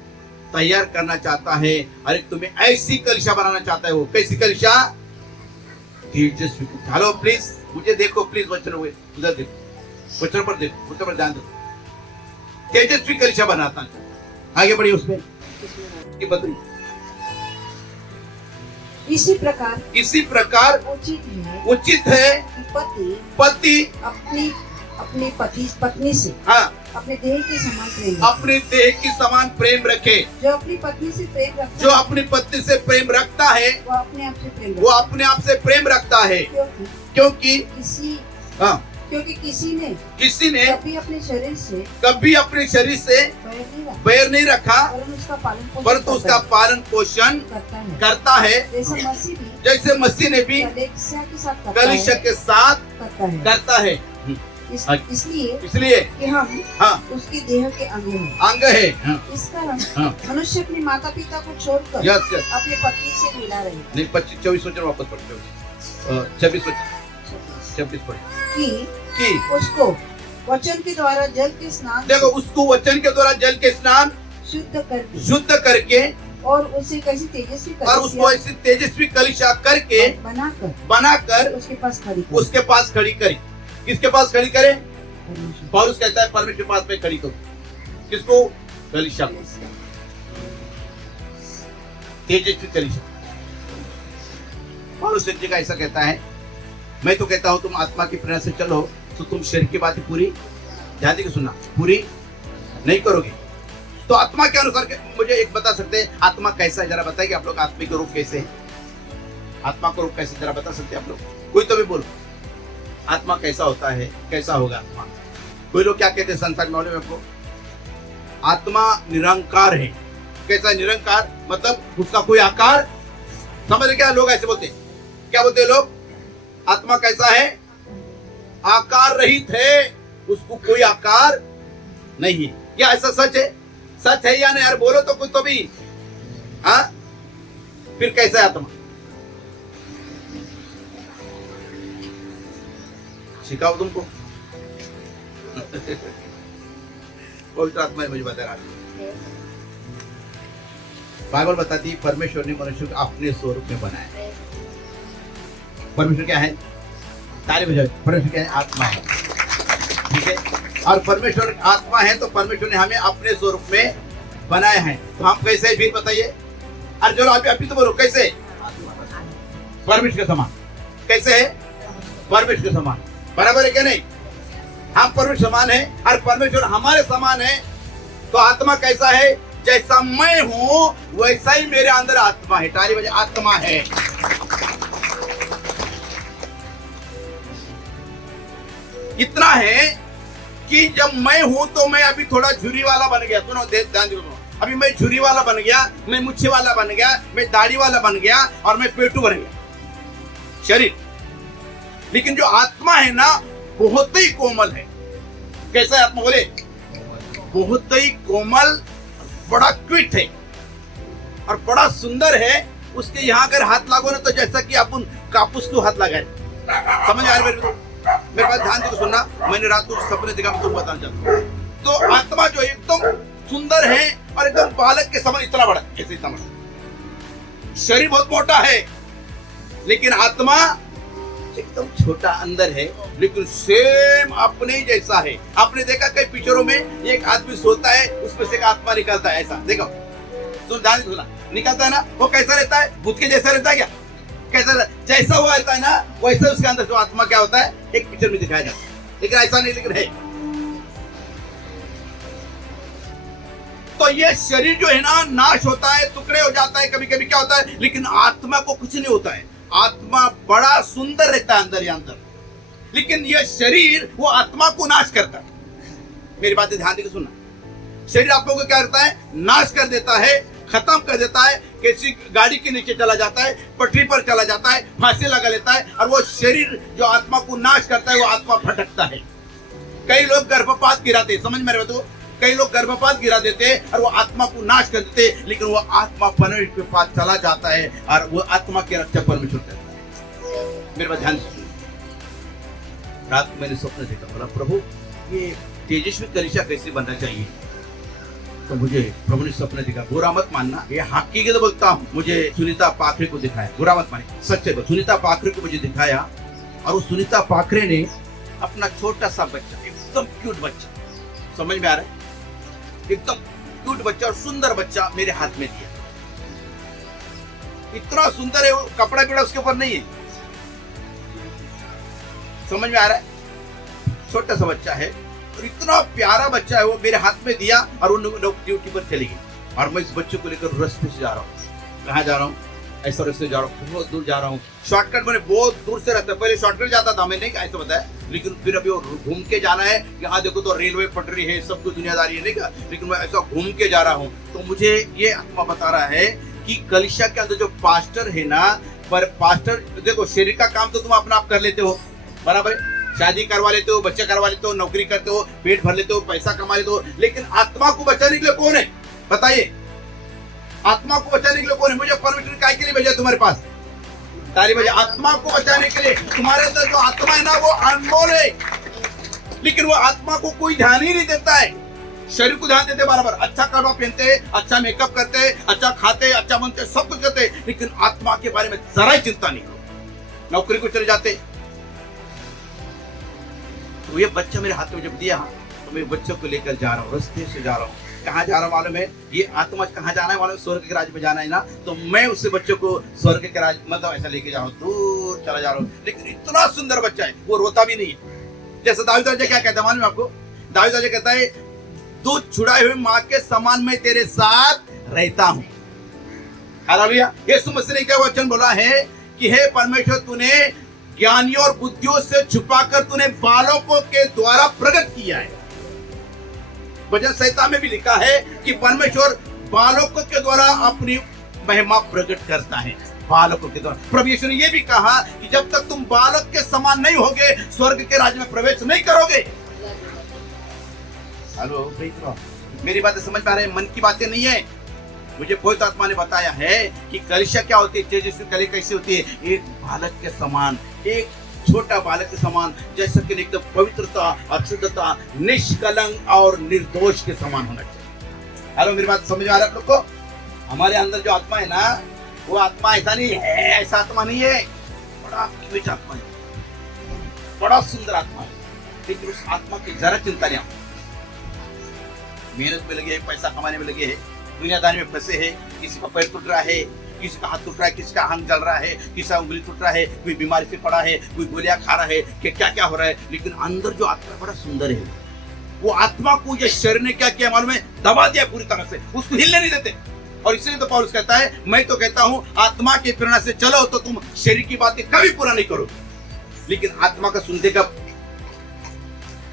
तैयार करना चाहता है। अरे तुम्हें ऐसी कलीसिया बनाना चाहता है। वो कैसी कलीसिया? तेजस्वी। हेलो प्लीज मुझे देखो, प्लीज वचन हुए उधर देखो, वचन पर देखो, वचन पर ध्यान दो। तेजस्वी कलीसिया बनाता है। आगे बढ़िए उसमें बताइए। इसी प्रकार उचित है कि पति अपनी पत्नी से अपने देह के समान प्रेम रखे। जो अपनी पत्नी से प्रेम रखता है वो अपने आप से प्रेम रखता है। क्योंकि किसी ने कभी अपने शरीर से बैर नहीं रखा, परंतु उसका पालन पोषण करता है, जैसे मसीह ने भी कलीसिया के साथ करता है। इसलिए कि हम उसकी देह के अंग है। इस कारण मनुष्य अपने माता पिता को छोड़कर अपने पत्नी से मिला रहे। नहीं 24 वचन वापस पढ़ते, 26 पढ़े कि उसको वचन के द्वारा जल के स्नान, देखो उसको वचन के द्वारा जल के स्नान शुद्ध करके और उसे कैसी तेजस्वी कलीसिया करके बनाकर उसके पास खड़ी करी। किसके पास खड़ी करे? पौलुस कहता है परमेश्वर के पास में खड़ी करो। किसको? कलीसिया को। तेजस्वी कलीसिया। पौलुस एक जगह ऐसा कहता है, मैं तो कहता हूं तुम आत्मा की प्रेरणा से चलो तो तुम शरीर की बातें पूरी, ध्यान देकर सुनना, पूरी नहीं करोगे। तो आत्मा के अनुसार मुझे एक बता सकते हैं आत्मा कैसा है? जरा बताइए आप लोग, आत्मिक रूप कैसे है? आत्मा का रूप कैसे जरा बता सकते हैं आप लोग? कोई तो भी बोलो आत्मा कैसा होता है, कैसा होगा आत्मा? कोई लोग क्या कहते हैं संसार में आपको? आत्मा निरंकार है। कैसा निरंकार? मतलब उसका कोई आकार, समझ क्या? लोग ऐसे बोलते हैं, क्या बोलते हैं लोग? आत्मा कैसा है? आकार रहित है, उसको कोई आकार नहीं है। क्या ऐसा सच है? सच है या नहीं यार? बोलो तो कुछ तो भी। हाँ फिर कैसा है आत्मा? सिखाओ तुमको। पवित्र आत्मा मुझे बता रहा है। बाइबल बताती है परमेश्वर ने मनुष्य को अपने स्वरूप में बनाया। परमेश्वर क्या है? तारीफ हो। परमेश्वर क्या है? आत्मा है। ठीक है, और परमेश्वर आत्मा है तो परमेश्वर ने हमें अपने स्वरूप में बनाया है। तो हम कैसे फिर बताइए? अरे चलो अभी तो बोलो कैसे? परमेश्वर के समान। कैसे है? परमेश्वर के समान। बराबर है क्या नहीं? हम परमेश्वर समान है और परमेश्वर हमारे समान है। तो आत्मा कैसा है? जैसा मैं हूं वैसा ही मेरे अंदर आत्मा है। ताली बजाए, आत्मा है। इतना है कि जब मैं हूं तो मैं अभी थोड़ा झुर्री वाला बन गया। सुनो, ध्यान दो। अभी मैं झुर्री वाला बन गया, मैं मुच्छे वाला बन गया, मैं दाढ़ी वाला बन गया और मैं पेटू बन गया, शरीर। लेकिन जो आत्मा है ना बहुत ही कोमल है। कैसा है आत्मा? बोले बहुत ही कोमल, बड़ा क्विट है और बड़ा सुंदर है। उसके यहाँ अगर हाथ लागो ना तो जैसा कि अपन कापूस को हाथ लगाए। समझ आ रहा है? मेरे पास ध्यान देकर सुनना। मैंने रात को सपने देखा, मैं तुमको बताना चाहता हूँ। तो आत्मा जो एकदम सुंदर है और एकदम बालक के समान इतना बड़ा, ऐसे इतना बड़ा। शरीर बहुत मोटा है लेकिन आत्मा एकदम छोटा अंदर है, लेकिन सेम अपने जैसा है। आपने देखा कई पिक्चरों में एक आदमी सोता है, उसमें से एक आत्मा निकलता है। ऐसा देखो, तुम ध्यान से सुना, निकलता है ना। वो कैसा रहता है? भूत के जैसा रहता है क्या? कैसा? जैसा हुआ रहता है ना वैसा उसके अंदर जो आत्मा क्या होता है एक पिक्चर में दिखाया जाता है। लेकिन ऐसा नहीं, लेकिन है। तो ये शरीर जो है ना नाश होता है, टुकड़े हो जाता है, कभी कभी क्या होता है, लेकिन आत्मा को कुछ नहीं होता है। आत्मा बड़ा सुंदर रहता है अंदर ही अंदर। लेकिन यह शरीर वो आत्मा को नाश करता है। मेरी बातें ध्यान देकर सुनना। शरीर आप लोगों को क्या करता है? नाश कर देता है, खत्म कर देता है। किसी गाड़ी के नीचे चला जाता है, पटरी पर चला जाता है, फांसी लगा लेता है, और वो शरीर जो आत्मा को नाश करता है वो आत्मा भटकता है। कई लोग गर्भपात गिराते, समझ में रहे तो, कई लोग गर्भपात गिरा देते और वो आत्मा को नाश कर देते, लेकिन वो आत्मा परमेश्वर के पास चला जाता है और वो आत्मा की रक्षा परमेश्वर करता है। मेरे पास ध्यान से रात को मैंने स्वप्न देखा, बोला प्रभु ये तेजस्वी कलीसिया कैसे बनना चाहिए? तो मुझे प्रभु ने स्वप्न दिखा। बुरा मत मानना, ये हकीकत बोलता हूँ। मुझे सुनीता पाखरे को दिखाया, बुरा मत माने, सच्चे बोल। सुनीता पाखरे को मुझे दिखाया और वो सुनीता पाखरे ने अपना छोटा सा बच्चा, एकदम क्यूट बच्चा, समझ में आ रहा है, एकदम क्यूट बच्चा और सुंदर बच्चा मेरे हाथ में दिया। इतना सुंदर है, वो कपड़ा पीड़ा उसके ऊपर नहीं है, समझ में आ रहा है। छोटा सा बच्चा है और इतना प्यारा बच्चा है, वो मेरे हाथ में दिया और वो ड्यूटी पर चली गई। और मैं इस बच्चे को लेकर रास्ते से जा रहा हूँ। कहाँ जा रहा हूँ? ऐसा रास्ते जा रहा हूँ, बहुत दूर जा रहा हूँ। शॉर्टकट मैंने बहुत दूर से रहता है, पहले शॉर्टकट जाता था, मैं नहीं ऐसा बताया, लेकिन फिर अभी घूम के जाना है। यहाँ देखो तो रेलवे पटरी है, सब कुछ दुनियादारी है, नहीं का, लेकिन मैं ऐसा घूम के जा रहा हूँ। तो मुझे ये आत्मा बता रहा है कि कलीसिया के अंदर जो पास्टर है ना, पर पास्टर देखो शरीर का काम तो तुम अपना आप कर लेते हो, बराबर है, शादी करवा लेते हो, बच्चे करवा लेते हो, नौकरी करते हो, पेट भर लेते हो, पैसा कमा लेते हो, लेकिन आत्मा को बचाने के लिए कौन है? बताइए, आत्मा को बचाने के लिए कौन है? मुझे परमेश्वर ने काय के लिए भेजा तुम्हारे पास? तारी बजा, आत्मा को बचाने के लिए। तुम्हारे अंदर जो आत्मा है ना वो अनमोल है, लेकिन वो आत्मा को कोई ध्यान ही नहीं देता है। शरीर को ध्यान देते बराबर, अच्छा कपड़ा पहनते, अच्छा मेकअप करते, अच्छा खाते, अच्छा बनते, सब कुछ करते, लेकिन आत्मा के बारे में जरा ही चिंता नहीं। नौकरी को चले जाते। तो ये बच्चा मेरे हाथ में जब दिया तो मैं बच्चों को लेकर जा रहा हूँ, रास्ते से जा रहा हूँ। कहाँ जा रहा हूँ मालूम है? ये आत्मा कहाँ जाना है मालूम है? स्वर्ग के राज्य में जाना है ना। तो मैं उससे बच्चों को स्वर्ग के राज्य मतलब ऐसा लेके जा रहा हूँ, दूर चला जा रहा हूँ। लेकिन इतना सुंदर बच्चा है, वो रोता भी नहीं है। जैसे दाऊद राजा क्या कहता है मालूम है आपको? दाऊद राजा कहता है, दूध छुड़ाए हुए माँ के समान मैं तेरे साथ रहता हूँ। हालेलुया। यीशु मसीह ने क्या वचन बोला है कि हे परमेश्वर, तूने ज्ञानियों और बुद्धियों से छुपाकर तूने बालकों के द्वारा प्रकट किया है। भजन संहिता में भी लिखा है कि परमेश्वर बालकों के द्वारा अपनी महिमा प्रकट करता है। बालकों के द्वारा प्रभु यीशु ने यह भी कहा कि जब तक तुम बालक के समान नहीं होगे स्वर्ग के राज्य में प्रवेश नहीं करोगे। हेलो, मेरी बातें समझ पा रहे हैं? मन की बातें नहीं है। मुझे पवित्र आत्मा ने बताया है कि कलीसिया क्या होती है, तेजस्वी कलीसिया कैसी होती है? एक बालक के समान, एक छोटा बालक के समान, जैसा कि एकदम पवित्रता, अशुद्धता, निष्कलंक और निर्दोष के समान होना चाहिए। हेलो, मेरी बात समझ आ रहा है आप लोग को? हमारे अंदर जो आत्मा है ना, वो आत्मा ऐसा नहीं है, ऐसा आत्मा नहीं है, बड़ा क्यूट आत्मा है, बड़ा सुंदर आत्मा है। लेकिन उस आत्मा की जरा चिंता नहीं, मेहनत में लगे हैं, पैसा कमाने में लगे हैं, दुनियादारी में फंसे हैं, किसी का पैर टूट रहा है, किसी का हाथ टूट रहा है, किसी का आंख जल रहा है, किसी का उंगली टूट रहा है, कोई बीमारी से पड़ा है, कोई गोलियां खा रहा है, कि क्या क्या हो रहा है। लेकिन अंदर जो आत्मा बड़ा सुंदर है, वो आत्मा को ये शरीर ने क्या किया मालूम है? दबा दिया पूरी तरह से, उसको हिलने नहीं देते। और इसलिए तो पौलुस कहता है, मैं तो कहता हूं आत्मा की प्रेरणा से चलो तो तुम शरीर की बातें कभी पूरा नहीं करो। लेकिन आत्मा का सुनते कब?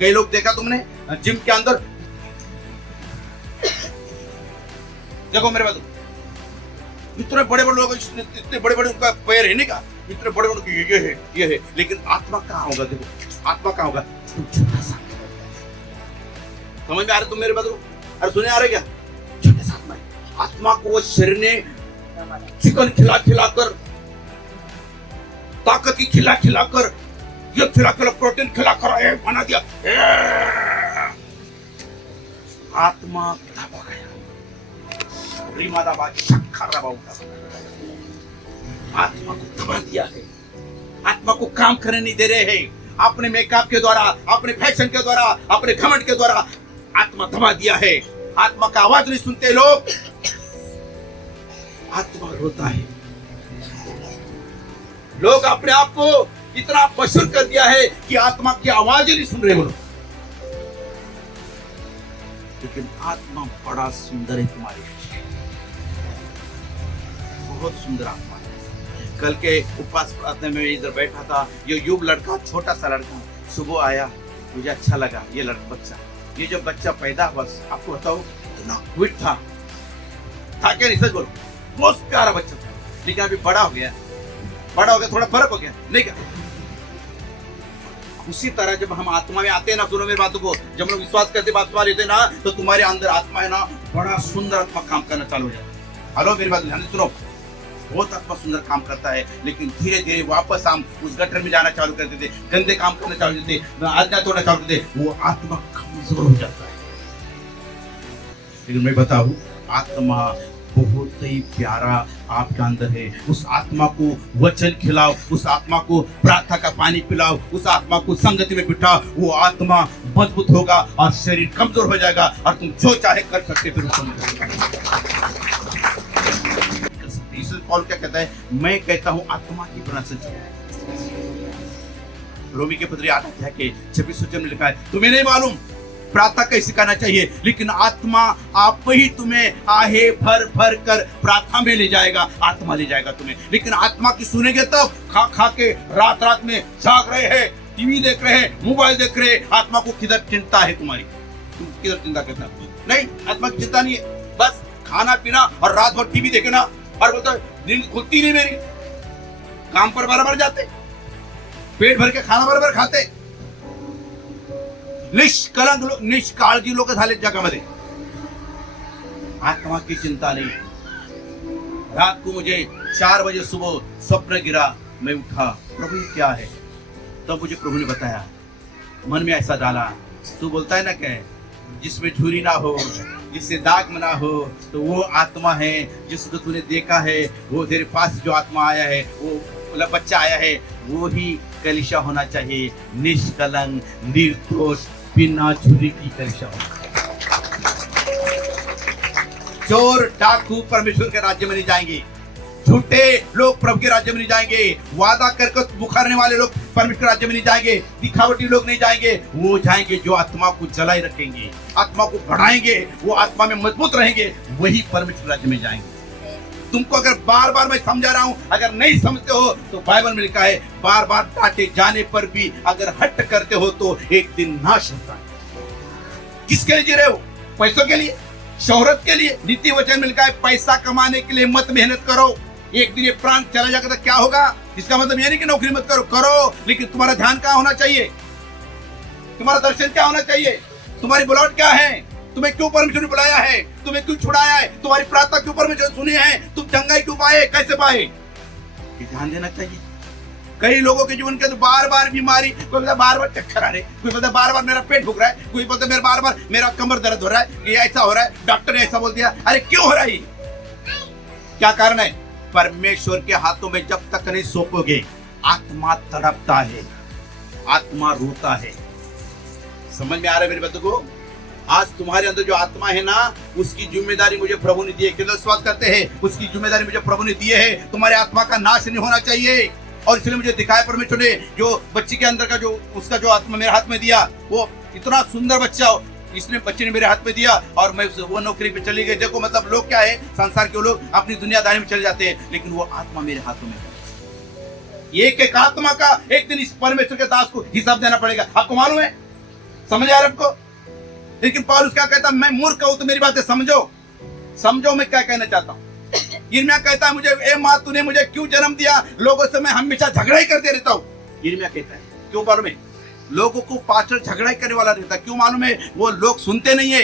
कई लोग देखा तुमने जिम के अंदर, देखो मेरे पास इतने बड़े बड़े लोग, इतने बड़े बड़े उनका पैर है नहीं का, इतने बड़े बड़े ये है, लेकिन आत्मा कहाँ होगा? देखो आत्मा कहाँ होगा? छोटा सा। समझ में आ रहे तुम मेरे बात? अरे सुने आ रहे क्या? छोटे सा आत्मा है। आत्मा को वो शरीर ने चिकन खिला खिलाकर, ताकत की खिला खिलाकर, ये खिला खिला प्रोटीन खिलाकर बना दिया। आत्मा दबा गया, आत्मा को दबा दिया है, आत्मा को काम करने नहीं दे रहे हैं। अपने मेकअप के द्वारा, अपने फैशन के द्वारा, अपने घमंड के द्वारा आत्मा दबा दिया है। आत्मा का आवाज नहीं सुनते लोग, आत्मा रोता है। लोग अपने आप को इतना बशर कर दिया है कि आत्मा की आवाज ही नहीं सुन रहे वो लोग। लेकिन आत्मा बड़ा सुंदर है तुम्हारे, बहुत सुंदर आत्मा है। कल के उपवास प्रार्थना में इधर बैठा था, ये युव लड़का, छोटा सा लड़का सुबह आया, मुझे अच्छा लगा। ये लड़का बच्चा, ये जो बच्चा पैदा हुआ, आपको बताओ इतना क्विट था क्या नहीं? सच बोलो, बहुत प्यारा बच्चा था। लेकिन अभी बड़ा हो गया, थोड़ा फर्क हो गया नहीं क्या? उसी तरह जब हम आत्मा में आते हैं ना, सुनो मेरी बातों को, जब हम विश्वास करते, बात लेते हैं ना, तो तुम्हारे अंदर आत्मा है ना, बड़ा सुंदर आत्मा काम करना चालू हो जाता है। हेलो मेरी बात ध्यान से सुनो, बहुत आत्मा सुंदर काम करता है। लेकिन धीरे धीरे वापस हम उस गटर में जाना चालू करते थे, गंदे काम करना चालू करते थे, आज्ञा तोड़ना चालू करते थे, वो आत्मा कमजोर हो जाता है। लेकिन मैं बताऊं, आत्मा बहुत ही प्यारा आपके अंदर है। उस आत्मा को वचन खिलाओ, उस आत्मा को प्रार्थना का पानी पिलाओ, उस आत्मा को संगति में बिठाओ, वो आत्मा मजबूत होगा और शरीर कमजोर हो जाएगा और तुम जो चाहे कर सकते। फिर पौल क्या कहता है? मैं कहता हूं आत्मा की प्रेरणा से चलो। रोमी के पत्री 8 अध्याय के 26 वचन में लिखा है, तुम्हें नहीं मालूम प्रार्थना कैसे करना चाहिए, लेकिन आत्मा आप ही तुम्हें आहे भर भर कर प्रार्थना में ले जाएगा, आत्मा ले जाएगा तुम्हें। लेकिन आत्मा की सुनेंगे तब, खा खा के रात रात में जाग रहे हैं, टीवी देख रहे हैं, मोबाइल देख रहे हैं, आत्मा को किधर चिंता है तुम्हारी? तुम किधर चिंता करता? नहीं, आत्मा की चिंता नहीं है। बस खाना पीना और रात भर टीवी देखना, और बोलता नींद खुलती नहीं मेरी, काम पर बराबर जाते, पेट भर के खाना बराबर खाते, निष्कलंक निष्काळजी लोक झाले जगामध्ये। आत्मा की चिंता नहीं। रात को मुझे 4 बजे सुबह स्वप्न गिरा, मैं उठा, प्रभु ये क्या है? तब मुझे प्रभु ने बताया, मन में ऐसा डाला, तू बोलता है ना क्या, जिसमें झुर्री ना हो, जिससे दाग ना हो, तो वो आत्मा है जिसको तूने देखा है। वो तेरे पास जो आत्मा आया है, वो बच्चा आया है, वो ही कलीसिया होना चाहिए, निष्कलंक, निर्दोष, बिना झुर्री की कलीसिया होना। चोर डाकू परमेश्वर के राज्य में नहीं जाएंगे, झूठे लोग प्रभु के राज्य में नहीं जाएंगे, वादा करके मुखरने वाले लोग परमेश्वर के राज्य में नहीं जाएंगे, दिखावटी लोग नहीं जाएंगे। वो जाएंगे जो आत्मा को जलाए रखेंगे, आत्मा को बढ़ाएंगे, वो आत्मा में मजबूत रहेंगे, वही परमेश्वर राज्य में जाएंगे। तुमको अगर बार बार मैं समझा रहा हूं, अगर नहीं समझते हो तो बाइबल में लिखा है, बार बार डांटे जाने पर भी अगर हट करते हो तो एक दिन नाश होता है। किसके लिए जी रहे हो? पैसों के लिए, शोहरत के लिए? नीति वचन में लिखा है, पैसा कमाने के लिए मत मेहनत करो, एक दिन ये प्राण चला जाएगा तो क्या होगा? इसका मतलब ये नहीं कि नौकरी मत करो, लेकिन तुम्हारा ध्यान क्या होना चाहिए? तुम्हारा दर्शन क्या होना चाहिए? तुम्हारी बुलावट क्या है? तुम्हें क्यों परमेश्वर ने बुलाया है? तुम्हें क्यों छुड़ाया है? तुम्हारी प्रार्थना क्यों परमेश्वर ने सुनी है? तुम चंगाई क्यों पाए, कैसे पाए? ये ध्यान देना चाहिए। कई लोगों के जीवन के तो बार बार बीमारी, कोई बोलता बार बार चक्कर आ रहे, कोई बोलता बार बार मेरा पेट भूख रहा है, कोई बोलता मेरा बार बार मेरा कमर दर्द हो रहा है, ये ऐसा हो रहा है, डॉक्टर ने ऐसा बोल दिया। अरे क्यों हो रहा है? क्या कारण है? परमेश्वर के हाथों में जब तक नहीं सौंपोगे, आत्मा तड़पता है, आत्मा रोता है। समझ में आ रहा है मेरे बच्चों को? आज तुम्हारे अंदर जो आत्मा है ना, उसकी जिम्मेदारी मुझे प्रभु ने दी है। कितना विश्वास करते हैं? उसकी जिम्मेदारी मुझे प्रभु ने दी है। तुम्हारे आत्मा का नाश नहीं होना चाहिए। और इसलिए मुझे दिखाया परमेश्वर ने, जो बच्ची के अंदर का जो उसका जो आत्मा मेरे हाथ में दिया, वो इतना सुंदर बच्चा हो, इसने बच्चे ने मेरे हाथ में दिया और मैं वो नौकरी पे चली गई। देखो मतलब लोग क्या है, संसार के लोग अपनी दुनियादारी में चले जाते हैं, लेकिन वो आत्मा मेरे हाथों में है। एक एक आत्मा का एक दिन इस परमेश्वर के दास को हिसाब देना पड़ेगा। आपको मालूम है? समझ आ रहा है आपको? लेकिन पौलुस क्या कहता है? मैं मूर्ख हूं तो मेरी बातें समझो। समझो मैं क्या कहना चाहता हूं। यिर्मयाह कहता है, मुझे ए माँ तूने मुझे क्यों जन्म दिया? लोगों से मैं हमेशा झगड़ा ही करते रहता हूं। यिर्मयाह कहता है, क्यों मालूम है? लोगों को पास्टर झगड़ा ही करने वाला रहता। क्यों मालूम है? वो लोग सुनते नहीं है।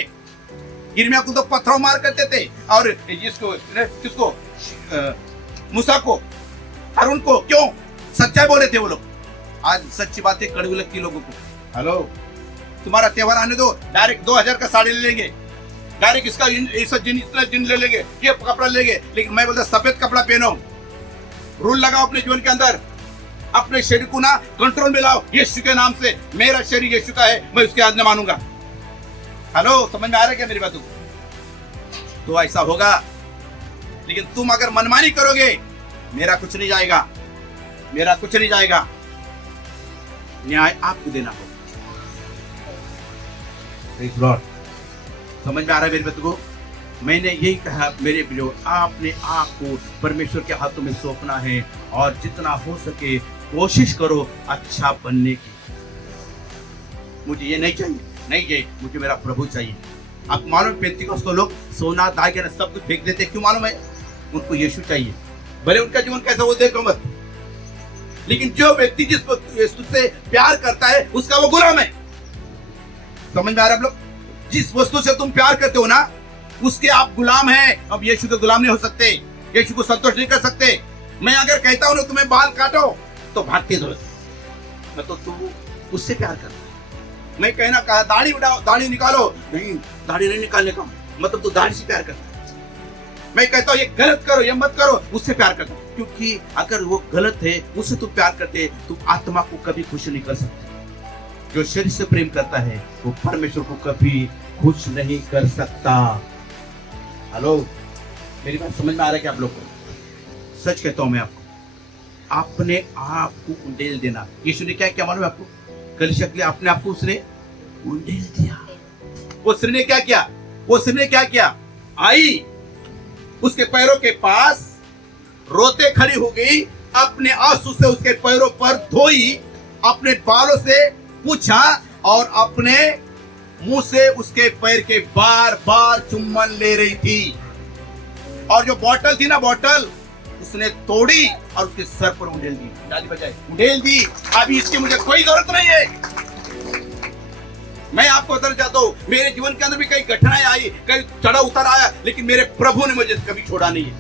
यिर्मयाह को तो पत्थरों मार करते थे, और जिसको किसको, मूसा को, हारून को, क्यों? सच्चाई बोले थे वो लोग। आज सच्ची बातें कड़वी लगती लोगों को। हेलो, तुम्हारा त्योहार आने दो, डायरेक्ट 2000 का साड़ी ले लेंगे, डायरेक्ट इसका इतना जिन ले लेंगे, ये कपड़ा लेंगे। लेकिन मैं बोलता सफेद कपड़ा पहनो, रूल लगाओ अपने जीवन के अंदर, अपने शरीर को ना कंट्रोल में लाओ। यीशु के नाम से, मेरा शरीर यीशु का है, मैं उसके आज्ञा मानूंगा। हेलो, समझ में आ रहा है क्या मेरी बातों? तो ऐसा होगा। लेकिन तुम अगर मनमानी करोगे, मेरा कुछ नहीं जाएगा, मेरा कुछ नहीं जाएगा। न्याय आपको देना होगा। समझ में आ रहा है मेरे बच्चों को? मैंने यही कहा, मेरे प्रियो, आपने आपको परमेश्वर के हाथों में सौंपना है और जितना हो सके कोशिश करो अच्छा बनने की। मुझे ये नहीं चाहिए, नहीं ये मुझे मेरा प्रभु चाहिए। आप मालूम, पेंतीकोस्त तो लोग सोना दाग सब कुछ फेंक देते, क्यों मालूम है? उनको यीशु चाहिए। भले उनका जीवन कैसा हो देखो मत, लेकिन जो व्यक्ति जिस यीशु से प्यार करता है उसका वो गुलाम है। समझ में आ रहा है आप लोग? जिस वस्तु से तुम प्यार करते हो ना, उसके आप गुलाम हैं। अब यीशु के गुलाम नहीं हो सकते, यीशु को संतोष नहीं कर सकते। मैं अगर कहता हूं ना तुम्हें बाल काटो तो भागते दो, मैं तो तू उससे प्यार करता है। मैं कहना कहा दाढ़ी उठाओ, दाढ़ी निकालो, नहीं दाढ़ी नहीं निकालने का मतलब तू दाढ़ी से प्यार करता है। मैं कहता हूं ये गलत करो, ये मत करो, उससे प्यार करता हूं। क्योंकि अगर वो गलत है, उससे तुम प्यार करते, तुम आत्मा को कभी खुश नहीं कर सकते। जो शरीर से प्रेम करता है वो परमेश्वर को कभी खुश नहीं कर सकता। हेलो, मेरी बात समझ में आ रहा है कि आप लोग को? सच कहता हूं मैं आपको, अपने आप को उंडेल देना। यीशु ने क्या क्या मालूम है आपको? कलीसिया के लिए अपने आप को उसने उंडेल दिया। वो स्त्री ने क्या किया? वो स्त्री ने क्या किया? आई उसके पैरों के पास, रोते खड़ी हो गई, अपने आंसू से उसके पैरों पर धोई, अपने बालों से पूछा और अपने मुंह से उसके पैर के बार बार चुम्बन ले रही थी। और जो बोतल थी ना, बोतल उसने तोड़ी और उसके सर पर उंडेल दी, ताली बजाए, उंडेल दी। अभी इसकी मुझे कोई जरूरत नहीं है। मैं आपको बताना चाहता हूँ, मेरे जीवन के अंदर भी कई घटनाएं आई, कई चढ़ा उतर आया, लेकिन मेरे प्रभु ने मुझे कभी छोड़ा नहीं है।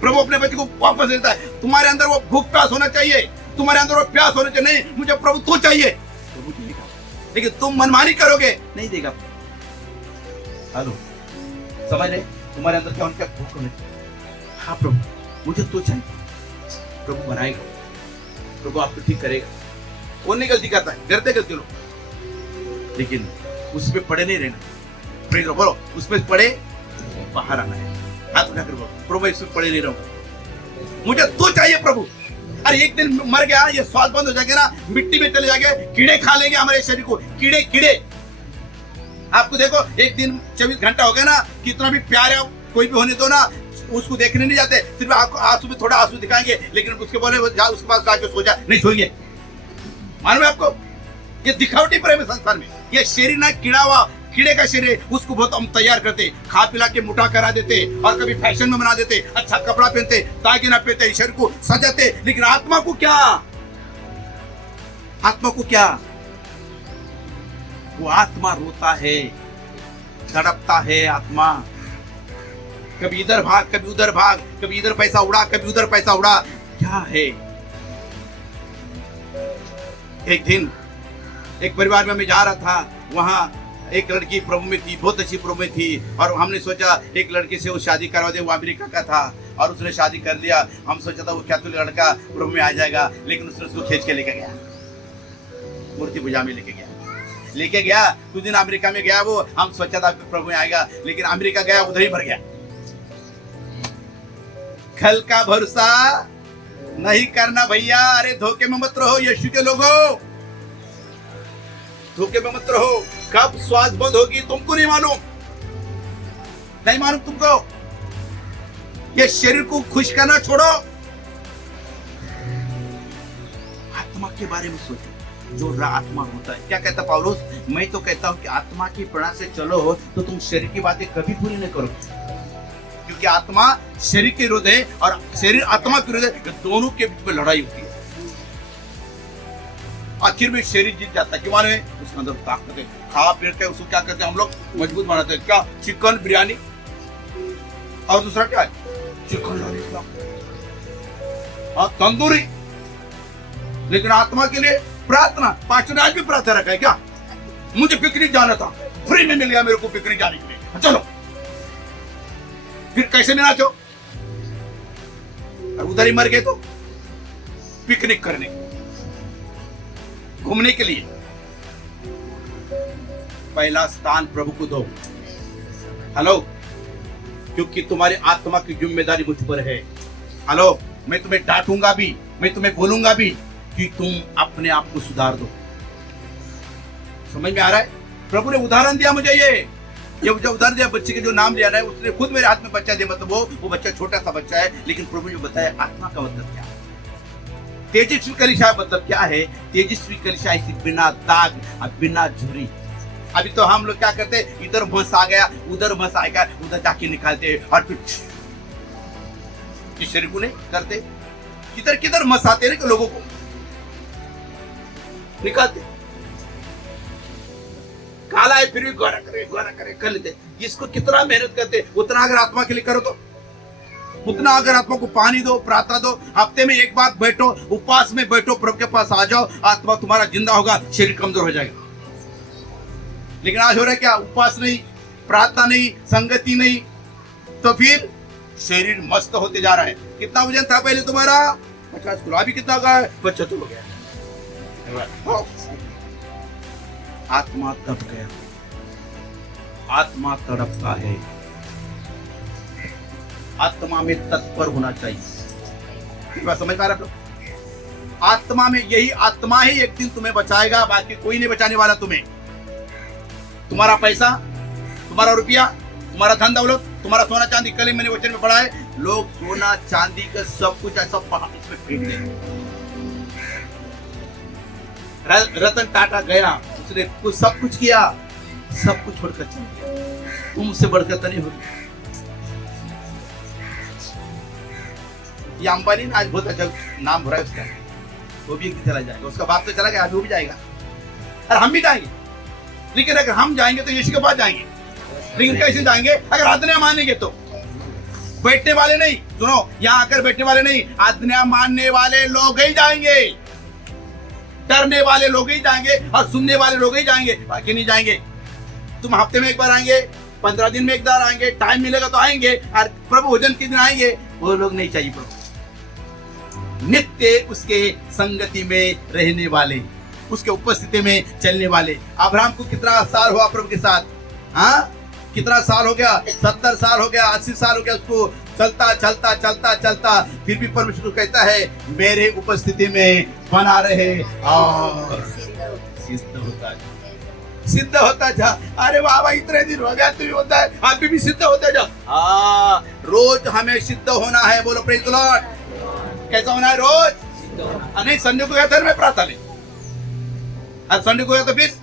प्रभु अपने बच्चे को वापस देता है। तुम्हारे अंदर वो भूख प्यास होना चाहिए, तुम्हारे अंदर वो प्यास होना चाहिए। नहीं, मुझे प्रभु तू चाहिए, प्रभु देगा। लेकिन तुम मनमानी करोगे, नहीं देगा। हेलो, समझ रहे? तुम्हारे अंदर क्या उनका भूख होना चाहिए। हाँ प्रभु, मुझे तू चाहिए, प्रभु बनाएगा, प्रभु आपको ठीक करेगा। वो नहीं गलती करता है, डरते गलती लोग, लेकिन उसमें पड़े नहीं रहना। बोलो, उसमें पड़े बाहर आना है। हाथ उठाकर बोलो, प्रभु इसमें पड़े नहीं रहूंगा, मुझे तू चाहिए प्रभु। अरे एक दिन मर गया, ये स्वाद बंद हो जाएगा ना, मिट्टी में चले जाएंगे, कीड़े खा लेंगे हमारे शरीर को, कीड़े कीड़े। आपको देखो, एक दिन 24 घंटा हो गया ना, कितना भी प्यार है कोई भी होने दो ना, उसको देखने नहीं जाते, सिर्फ आपको आंसू में थोड़ा आंसू दिखाएंगे, लेकिन उसके बोले जा उसके पास जाके सो जा, नहीं सोइए। मालूम है आपको? ये दिखावटी प्रेम है संसार में। ये शरीर ना कीड़ा हुआ, कीड़े का शरीर, उसको बहुत हम तैयार करते, खा पिला के मोटा करा देते, और कभी फैशन में बना देते, अच्छा कपड़ा पहनते, दागिना पहनते, शरीर को सजाते, लेकिन आत्मा को क्या? आत्मा को क्या? वो आत्मा रोता है, तड़पता है आत्मा। कभी इधर भाग, कभी उधर भाग, कभी इधर पैसा उड़ा, कभी उधर पैसा उड़ा। क्या है? एक दिन एक परिवार में मैं जा रहा था, वहां एक लड़की प्रभु में थी, बहुत अच्छी प्रभु में थी, और हमने सोचा एक लड़के से वो शादी करवा दे, वो अमेरिका का था और उसने शादी कर लिया। हम सोचा था वो क्या तो लड़का प्रभु में आ जाएगा, लेकिन उसने उसको खींच के लेके गया, मूर्ति पूजा में लेके गया। कुछ दिन अमेरिका में गया वो, हम सोचा था प्रभु में आएगा, लेकिन अमेरिका गया उधर ही मर गया। कल का भरोसा नहीं करना भैया, अरे धोखे में मत रहो यीशु के लोगों, धोखे में मत रहो। कब श्वास बंद होगी तुमको नहीं मालूम तुमको। ये शरीर को खुश करना छोड़ो, आत्मा के बारे में सोचो। जो आत्मा होता है, क्या कहता पौलुस, मैं तो कहता हूं कि आत्मा की प्रेरणा से चलो तो तुम शरीर की बातें कभी पूरी नहीं करो, क्योंकि आत्मा शरीर के विरुद्ध है और शरीर आत्मा के विरुद्ध है, दोनों के बीच में लड़ाई होती है। आखिर में शरीर जीत जाता है, क्यों मालूम है? उसके अंदर ताकत है, खा पी के उसको क्या करते हैं हम लोग, मजबूत बनाते हैं। क्या? चिकन बिरयानी, और दूसरा क्या है? Chicken lollipop, tandoori. लेकिन आत्मा के लिए प्रार्थना, पास्टर ने आज भी प्रार्थना रखा है क्या? मुझे पिकनिक जाना था, फ्री में मिल गया मेरे को पिकनिक जाने के लिए, चलो। फिर कैसे में नाचो, और उधर ही मर गए तो पिकनिक करने, घूमने के लिए। पहला स्थान प्रभु को दो। हेलो, क्योंकि तुम्हारी आत्मा की जिम्मेदारी मुझ पर है। हेलो, मैं तुम्हें डांटूंगा भी, मैं तुम्हें बोलूंगा भी कि तुम अपने आप को सुधार दो। समझ में आ रहा है? प्रभु ने उदाहरण दिया मुझे, ये जो उदाहरण दिया बच्चे के जो नाम लिया ना, उसने खुद मेरे हाथ में बच्चा दिया, मतलब वो बच्चा छोटा सा बच्चा है, लेकिन प्रभु ने बताया आत्मा का मतलब क्या है। तेजस्वी कलीसिया मतलब क्या है? तेजस्वी कलीसिया ऐसी बिना दाग और बिना झुर्री। अभी तो हम लोग क्या करते हैं, इधर भस आ गया, उधर भस आएगा, उधर जाके निकालते और फिर इस शरीर को नहीं करते, किधर किधर मसाते हैं लोगों को निकालते। काला है फिर भी गोरा करे कर लेते। इसको कितना मेहनत करते, उतना अगर आत्मा के लिए करो तो, उतना अगर आत्मा को पानी दो, प्रार्थना दो, हफ्ते में एक बार बैठो, उपवास में बैठो, प्रभु के पास आ जाओ, आत्मा तुम्हारा जिंदा होगा, शरीर कमजोर हो जाएगा। लेकिन आज हो रहा है क्या? उपवास नहीं, प्रार्थना नहीं, संगति नहीं, तो फिर शरीर मस्त होते जा रहा है। कितना वजन था पहले तुम्हारा? 50 किलो, अभी कितना होगा? 75 हो गया। आत्मा तप गया, आत्मा तड़पता है। आत्मा में तत्पर होना चाहिए। बात समझ पा रहे आप? आत्मा में, यही आत्मा ही एक दिन तुम्हें बचाएगा, बाकी कोई नहीं बचाने वाला तुम्हें। तुम्हारा पैसा, तुम्हारा रुपया, तुम्हारा धन दौलत, तुम्हारा सोना चांदी, कल ही मैंने वचन में पढ़ा है, लोग सोना चांदी का सब कुछ ऐसा पहाड़ में फेंक देंगे। रतन टाटा गया, उसने कुछ सब कुछ किया, सब कुछ छोड़कर चल गया। तुमसे बढ़कर तो नहीं होगी। ये अंबानी आज बहुत अच्छा नाम हो रहा है उसका, वो भी एक दिन चला जाएगा। उसका बाप तो चला गया, वो भी जाएगा, और हम भी जाएंगे। लेकिन अगर हम जाएंगे तो यीशु के पास जाएंगे। लेकिन कैसे जाएंगे? अगर आज्ञा मानेंगे तो। बैठने वाले नहीं, सुनो, यहाँ आकर बैठने वाले नहीं, आज्ञा मानने वाले लोग ही जाएंगे, डरने वाले लोग ही जाएंगे और सुनने वाले लोग ही जाएंगे, बाकी नहीं जाएंगे। तुम हफ्ते में एक बार आएंगे, 15 दिन में एक बार आएंगे, टाइम मिलेगा तो आएंगे, और प्रभु भोजन के दिन आएंगे, वो लोग नहीं चाहिए। प्रभु नित्य उसके संगति में रहने वाले, उसके उपस्थिति में चलने वाले। अब्राहम को कितना साल हुआ प्रभु के साथ? हाँ, कितना साल हो गया? 70 साल हो गया, 80 साल हो गया उसको चलता चलता चलता चलता, फिर भी परमेश्वर को कहता है मेरे उपस्थिति में बना रहे और सिद्ध होता जा। अरे बाबा, इतने दिन हो गया, तुम्हें होता है, अभी भी सिद्ध होता जा। हाँ, रोज हमें सिद्ध होना है। बोलो प्रेज़ द लॉर्ड। कैसा होना है? रोज। नहीं, संडे को गया था मैं प्रार्थना में, अब संडे को गया तो फिर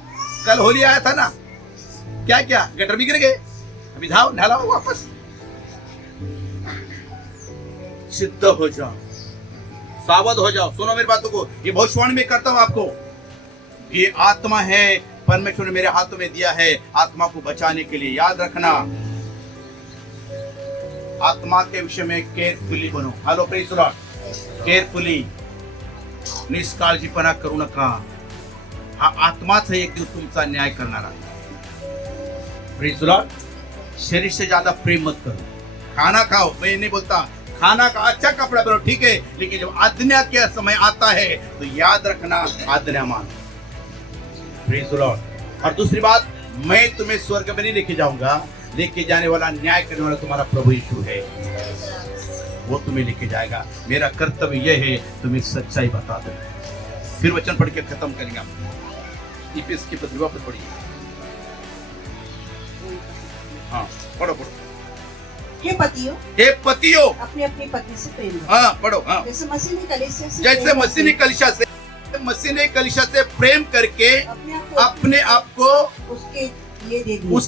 कल होली आया था ना, क्या क्या गटर भी गिर गए, अभी जाओ नहलाओ वापस। सिद्ध हो जाओ, सावध हो जाओ। सुनो मेरी बातों को, ये भविष्यवाणी में करता हूं आपको। ये आत्मा है, परमेश्वर ने मेरे हाथों में दिया है आत्मा को बचाने के लिए। याद रखना, आत्मा के विषय में केयरफुली बनो। Hello praise the Lord. Carefully, निष्काळजीपणा करू नका। हा आत्माच एक दिवस तुमचा न्याय करणारा आहे। Praise the Lord. शरीर से ज्यादा प्रेम मत करो। खाना खाओ, मैं नहीं बोलता खाना का अच्छा कपड़ा पहनो, ठीक है, लेकिन जब आज्ञा के समय आता है तो याद रखना आज्ञा मानो। Praise the Lord. और दूसरी बात, मैं तुम्हें स्वर्ग में नहीं लेके जाऊंगा, लेके जाने वाला न्याय करने वाला तुम्हारा प्रभु यीशु है, वो तुम्हें लेके जाएगा। मेरा कर्तव्य यह है तुम्हें सच्चाई बता दो। फिर वचन पढ़ के खत्म करेंगे। इफिस की पत्री वापस पढ़िए। हाँ पढ़ो पढ़ो। हे पतियों अपनी अपनी पत्नी से प्रेम करो। हाँ पढ़ो। हाँ जैसे मसीह ने कलीसिया से कलीसिया से प्रेम करके अपने आप को उसके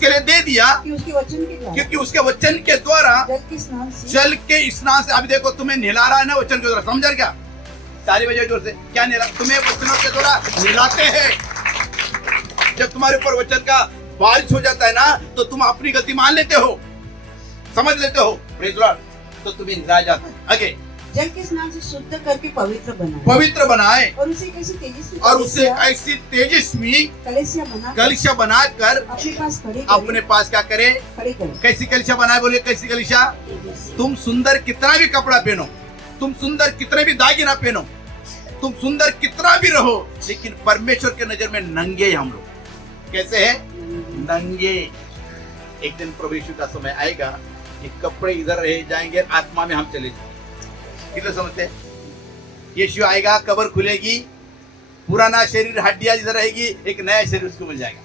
लिए दे दिया, क्योंकि उसके वचन के द्वारा जल के स्नान से। अभी देखो तुम्हें नहला रहा है ना वचन के द्वारा, समझ क्या? सारी वजह जोर से क्या नहला, तुम्हें वचनों के द्वारा नहलाते हैं। जब तुम्हारे ऊपर वचन का बारिश हो जाता है ना, तो तुम अपनी गलती मान लेते हो, समझ लेते हो, प्रेज द लॉर्ड, तो तुम्हें नहलाया जाता है। आगे, जल के स्नान से शुद्ध करके पवित्र बनाए और उसे ऐसी तेजस्वी कलीसिया बनाकर अपने पास क्या करे? कैसी कलीसिया बनाए? बोले कैसी कलीसिया? तुम सुंदर कितना भी कपड़ा पहनो, तुम सुंदर कितने भी दागिना पहनो, तुम सुंदर कितना भी रहो, लेकिन परमेश्वर के नजर में नंगे हम लोग। कैसे है? नंगे। एक दिन प्रभु यीशु का समय आएगा कि कपड़े इधर रह जाएंगे, आत्मा में हम चले जाएंगे। कितना समझते हैं? यीशु आएगा, कब्र खुलेगी, पुराना शरीर हड्डियां इधर रहेगी, एक नया शरीर उसको मिल जाएगा।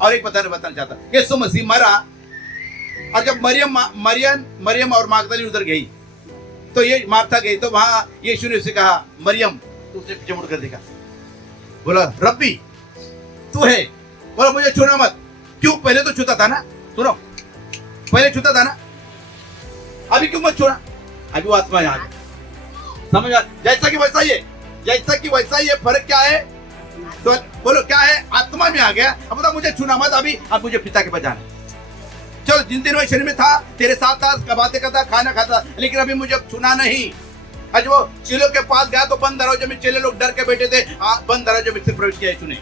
और एक बताना चाहता, यीशु मसीह मरा, और जब मरियम और मागदलीन उधर गई, तो ये मार्था गई, तो वहां यीशु ने उसे कहा मरियम, तो उसने पीछे मुड़कर देखा, बोला रब्बी तू है, बोला मुझे छूना मत। क्यों? पहले तो छूता था ना, सुनो, पहले छूता था ना, अभी क्यों मत छूना? अभी वो आत्मा यहाँ समझ आ, जैसा कि वैसा ही है। फर्क क्या है? तो बोलो क्या है? आत्मा में आ गया। अब बता मुझे छूना मत अभी, अब मुझे पिता के पास जाना। चलो, जिन दिन वो शरीर में था, तेरे साथ था, बातें करता, खाना खाता, लेकिन अभी मुझे छूना नहीं। आज वो चेलों के पास गया तो बंद दरवाजे में चेले लोग डर के बैठे थे, बंद दरवाजे में प्रवेश किया यीशु ने,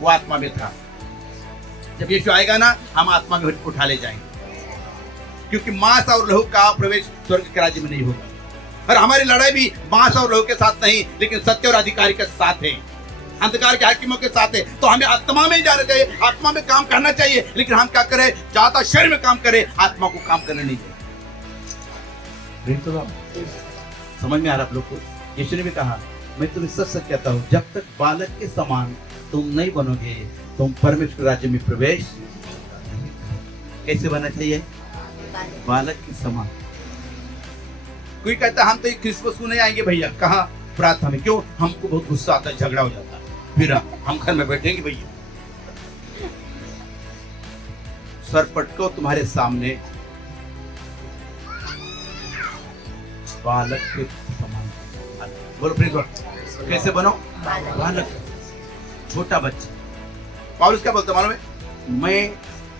वो आत्मा में था। जब यीशु आएगा ना, हम आत्मा में उठा ले जाएंगे, क्योंकि मांस और लहू का प्रवेश स्वर्ग के राज्य में नहीं होगा। और हमारी लड़ाई भी मांस और लहू के साथ नहीं, लेकिन सत्य और अधिकारी के साथ है, अंधकार के हाकिमों के साथ है। तो हमें आत्मा में ही जाना चाहिए, आत्मा में काम करना चाहिए, लेकिन हम क्या करें? ज्यादा शरीर में काम करें, आत्मा को काम करने नहीं चाहिए। समझ में आ रहा आप लोग को? यीशु ने भी कहा, मैं तुम्हें सच सच कहता हूँ, जब तक बालक के समान तुम नहीं बनोगे, तुम परमेश्वर राज्य में प्रवेश। कैसे बनना चाहिए? बालक के समान। कोई कहता हम तो क्रिसमस को नहीं आएंगे भैया, कहाँ? प्रार्थना में। क्यों? हमको बहुत गुस्सा आता है, झगड़ा हो जाता है, फिर हम घर में बैठेंगे भैया। सर पटको तुम्हारे सामने, बालक के समान। बोलो प्लीज, कैसे बनो? बालक, छोटा बच्चा। पौलुस क्या बोलता मालूम है? मैं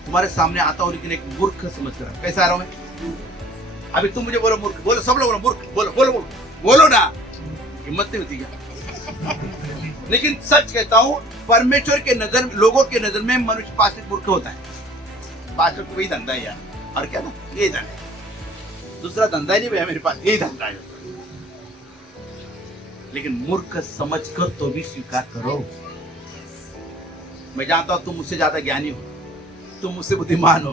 तुम्हारे सामने आता हूँ, लेकिन एक मूर्ख समझ कर। कैसा आ रहा हूं मैं? अभी तुम मुझे बोलो मूर्ख, बोलो सब लोग बोलो मूर्ख, बोलो ना, हिम्मत नहीं होती क्या? लेकिन सच कहता हूँ, परमेश्वर के नजर, लोगों के नजर में मनुष्य पास्टर मूर्ख होता है। पास्टर को वही धंधा है यार, और क्या ना, यही धंधा, दूसरा धंधा ही नहीं भैया मेरे पास, यही धंधा है। लेकिन मूर्ख समझ कर तो भी स्वीकार करो। मैं जानता हूं तुम मुझसे ज्यादा ज्ञानी हो, तुम मुझसे बुद्धिमान हो,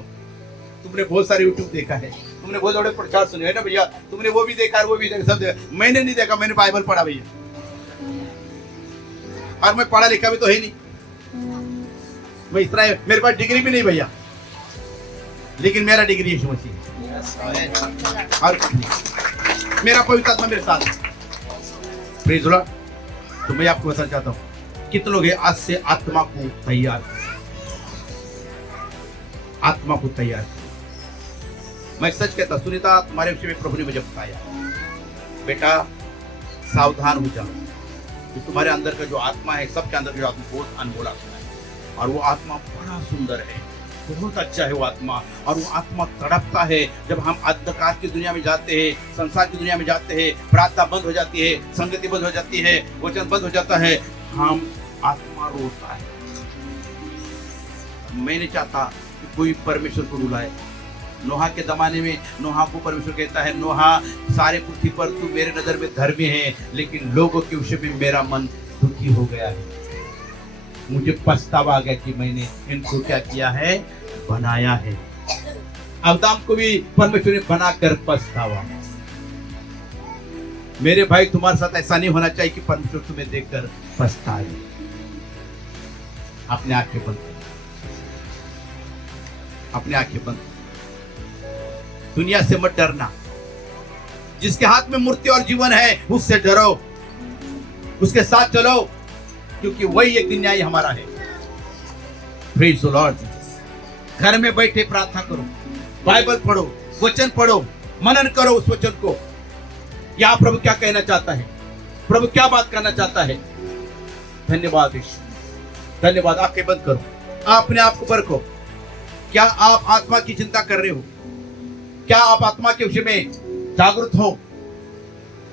तुमने बहुत सारे यूट्यूब देखा है, तुमने बहुत बड़े प्रचार सुने है ना भैया, तुमने वो भी देखा, वो भी देखा, सब देखा। मैंने नहीं देखा, मैंने बाइबल पढ़ा भैया, और मैं पढ़ा लिखा भी तो है नहीं, मैं इतना है, मेरे पास डिग्री भी नहीं भैया, लेकिन मेरा डिग्री यीशु मसीह, और मेरा पवित्र आत्मा मेरे साथ। Praise the Lord. तो मैं आपको बताना चाहता हूँ, कितने लोग हैं आज से आत्मा को तैयार, आत्मा को तैयार। मैं सच कहता, सुनीता तुम्हारे विषय में प्रभु ने मुझे बताया, बेटा सावधान हो जाओ, कि तुम्हारे अंदर का जो आत्मा है, सबके अंदर जो आत्मा बहुत अनमोल आत्मा है, और वो आत्मा बड़ा सुंदर है, बहुत अच्छा है वो आत्मा। और वो आत्मा तड़पता है जब हम अंधकार की दुनिया में जाते हैं, संसार की दुनिया में जाते हैं, प्रार्थना बंद हो जाती है, संगति बंद हो जाती है, वचन बंद हो जाता है, हम आत्मा रोता है। मैं नहीं चाहता कि कोई परमेश्वर को रुलाए। नोहा के जमाने में नोहा को परमेश्वर कहता है, नोहा सारे पृथ्वी पर तू मेरे नजर में धर्मी है, लेकिन लोगों के विषय में मेरा मन दुखी हो गया है। मुझे पछतावा आ गया कि मैंने इनको क्या किया है, बनाया है। अब्राहम को भी परमेश्वर ने बनाकर पछतावा। मेरे भाई, तुम्हारे साथ ऐसा नहीं होना चाहिए कि परमेश्वर तुम्हें देखकर पछताए। अपने आंखें बंद करो, अपने आंखें बंद करो। दुनिया से मत डरना। जिसके हाथ में मूर्ति और जीवन है उससे डरो, उसके साथ चलो, क्योंकि वही एक दिन न्याय हमारा है। Praise the Lord Jesus. घर में बैठे प्रार्थना करो, बाइबल पढ़ो, वचन पढ़ो, मनन करो उस वचन को। क्या प्रभु क्या कहना चाहता है, प्रभु क्या बात करना चाहता है। धन्यवाद यीशु, धन्यवाद। आंखें बंद करो, अपने आप को परखो। क्या आप आत्मा की चिंता कर रहे हो? क्या आप आत्मा के विषय में जागरूक हो?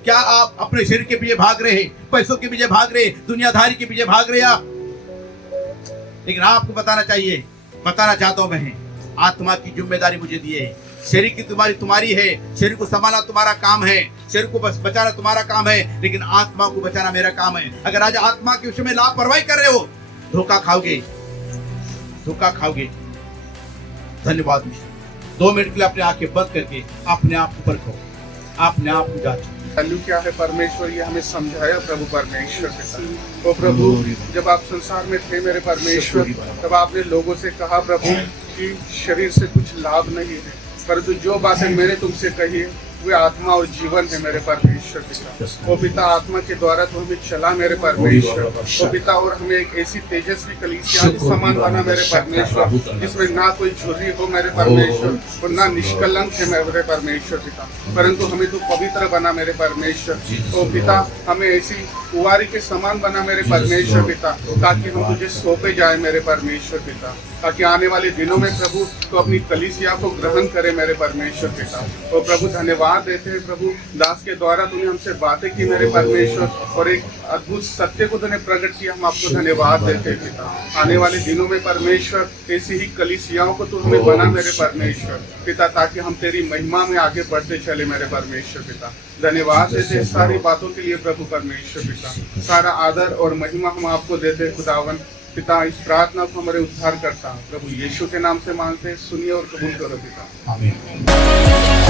क्या आप अपने शरीर के पीछे भाग रहे हैं, पैसों के पीछे भाग रहे, दुनियादारी के पीछे भाग रहे आप? लेकिन आपको बताना चाहिए, बताना चाहता हूं मैं, आत्मा की जिम्मेदारी मुझे दी है। शरीर की तुम्हारी है, शरीर को संभालना तुम्हारा काम है, शरीर को बचाना तुम्हारा काम है, लेकिन आत्मा को बचाना मेरा काम है। अगर आज आत्मा के विषय में लापरवाही कर रहे हो, धोखा खाओगे, धोखा खाओगे। धन्यवाद। 2 मिनट के लिए अपने आंखें बंद करके अपने आप को परखो, अपने आप को जांचो। वैल्यू क्या है परमेश्वर, ये हमें समझाया प्रभु परमेश्वर के साथ। ओ प्रभु, जब आप संसार में थे मेरे परमेश्वर, तब आपने लोगों से कहा प्रभु कि शरीर से कुछ लाभ नहीं है, परंतु जो बातें मैंने तुमसे कही है वे आत्मा और जीवन है मेरे परमेश्वर पिता। ओ पिता, आत्मा के द्वारा तो हमें चला मेरे परमेश्वर। ओ पिता, और हमें एक ऐसी तेजस्वी कलीसिया समान बना मेरे परमेश्वर, जिसमें ना कोई झुर्री हो मेरे परमेश्वर और ना निष्कलंक है मेरे परमेश्वर पिता, परंतु हमें तो पवित्र बना मेरे परमेश्वर। ओ पिता, हमें ऐसी कुंवारी के समान बना मेरे परमेश्वर पिता, ताकि हम तुझे सौंपे जाए मेरे परमेश्वर पिता, ताकि आने वाले दिनों में प्रभु तो अपनी कलीसिया को ग्रहण करे मेरे परमेश्वर पिता। ओ प्रभु, धन्यवाद देते हैं प्रभु, दास के द्वारा तूने हमसे बातें की मेरे परमेश्वर, और एक अद्भुत सत्य को तूने प्रकट किया। हम आपको धन्यवाद देते हैं पिता। आने वाले दिनों में परमेश्वर ऐसी ही कलीसियाओं को तू हमें बना मेरे परमेश्वर पिता, ताकि हम तेरी महिमा में आगे बढ़ते चले मेरे परमेश्वर पिता। धन्यवाद देते हैं सारी बातों के लिए प्रभु परमेश्वर पिता। सारा आदर और महिमा हम आपको देते हैं खुदावन पिता। इस प्रार्थना को हमारे उद्धार करता प्रभु यीशु के नाम से मांगते हैं, सुनिए और कबूल करो पिता। आमीन।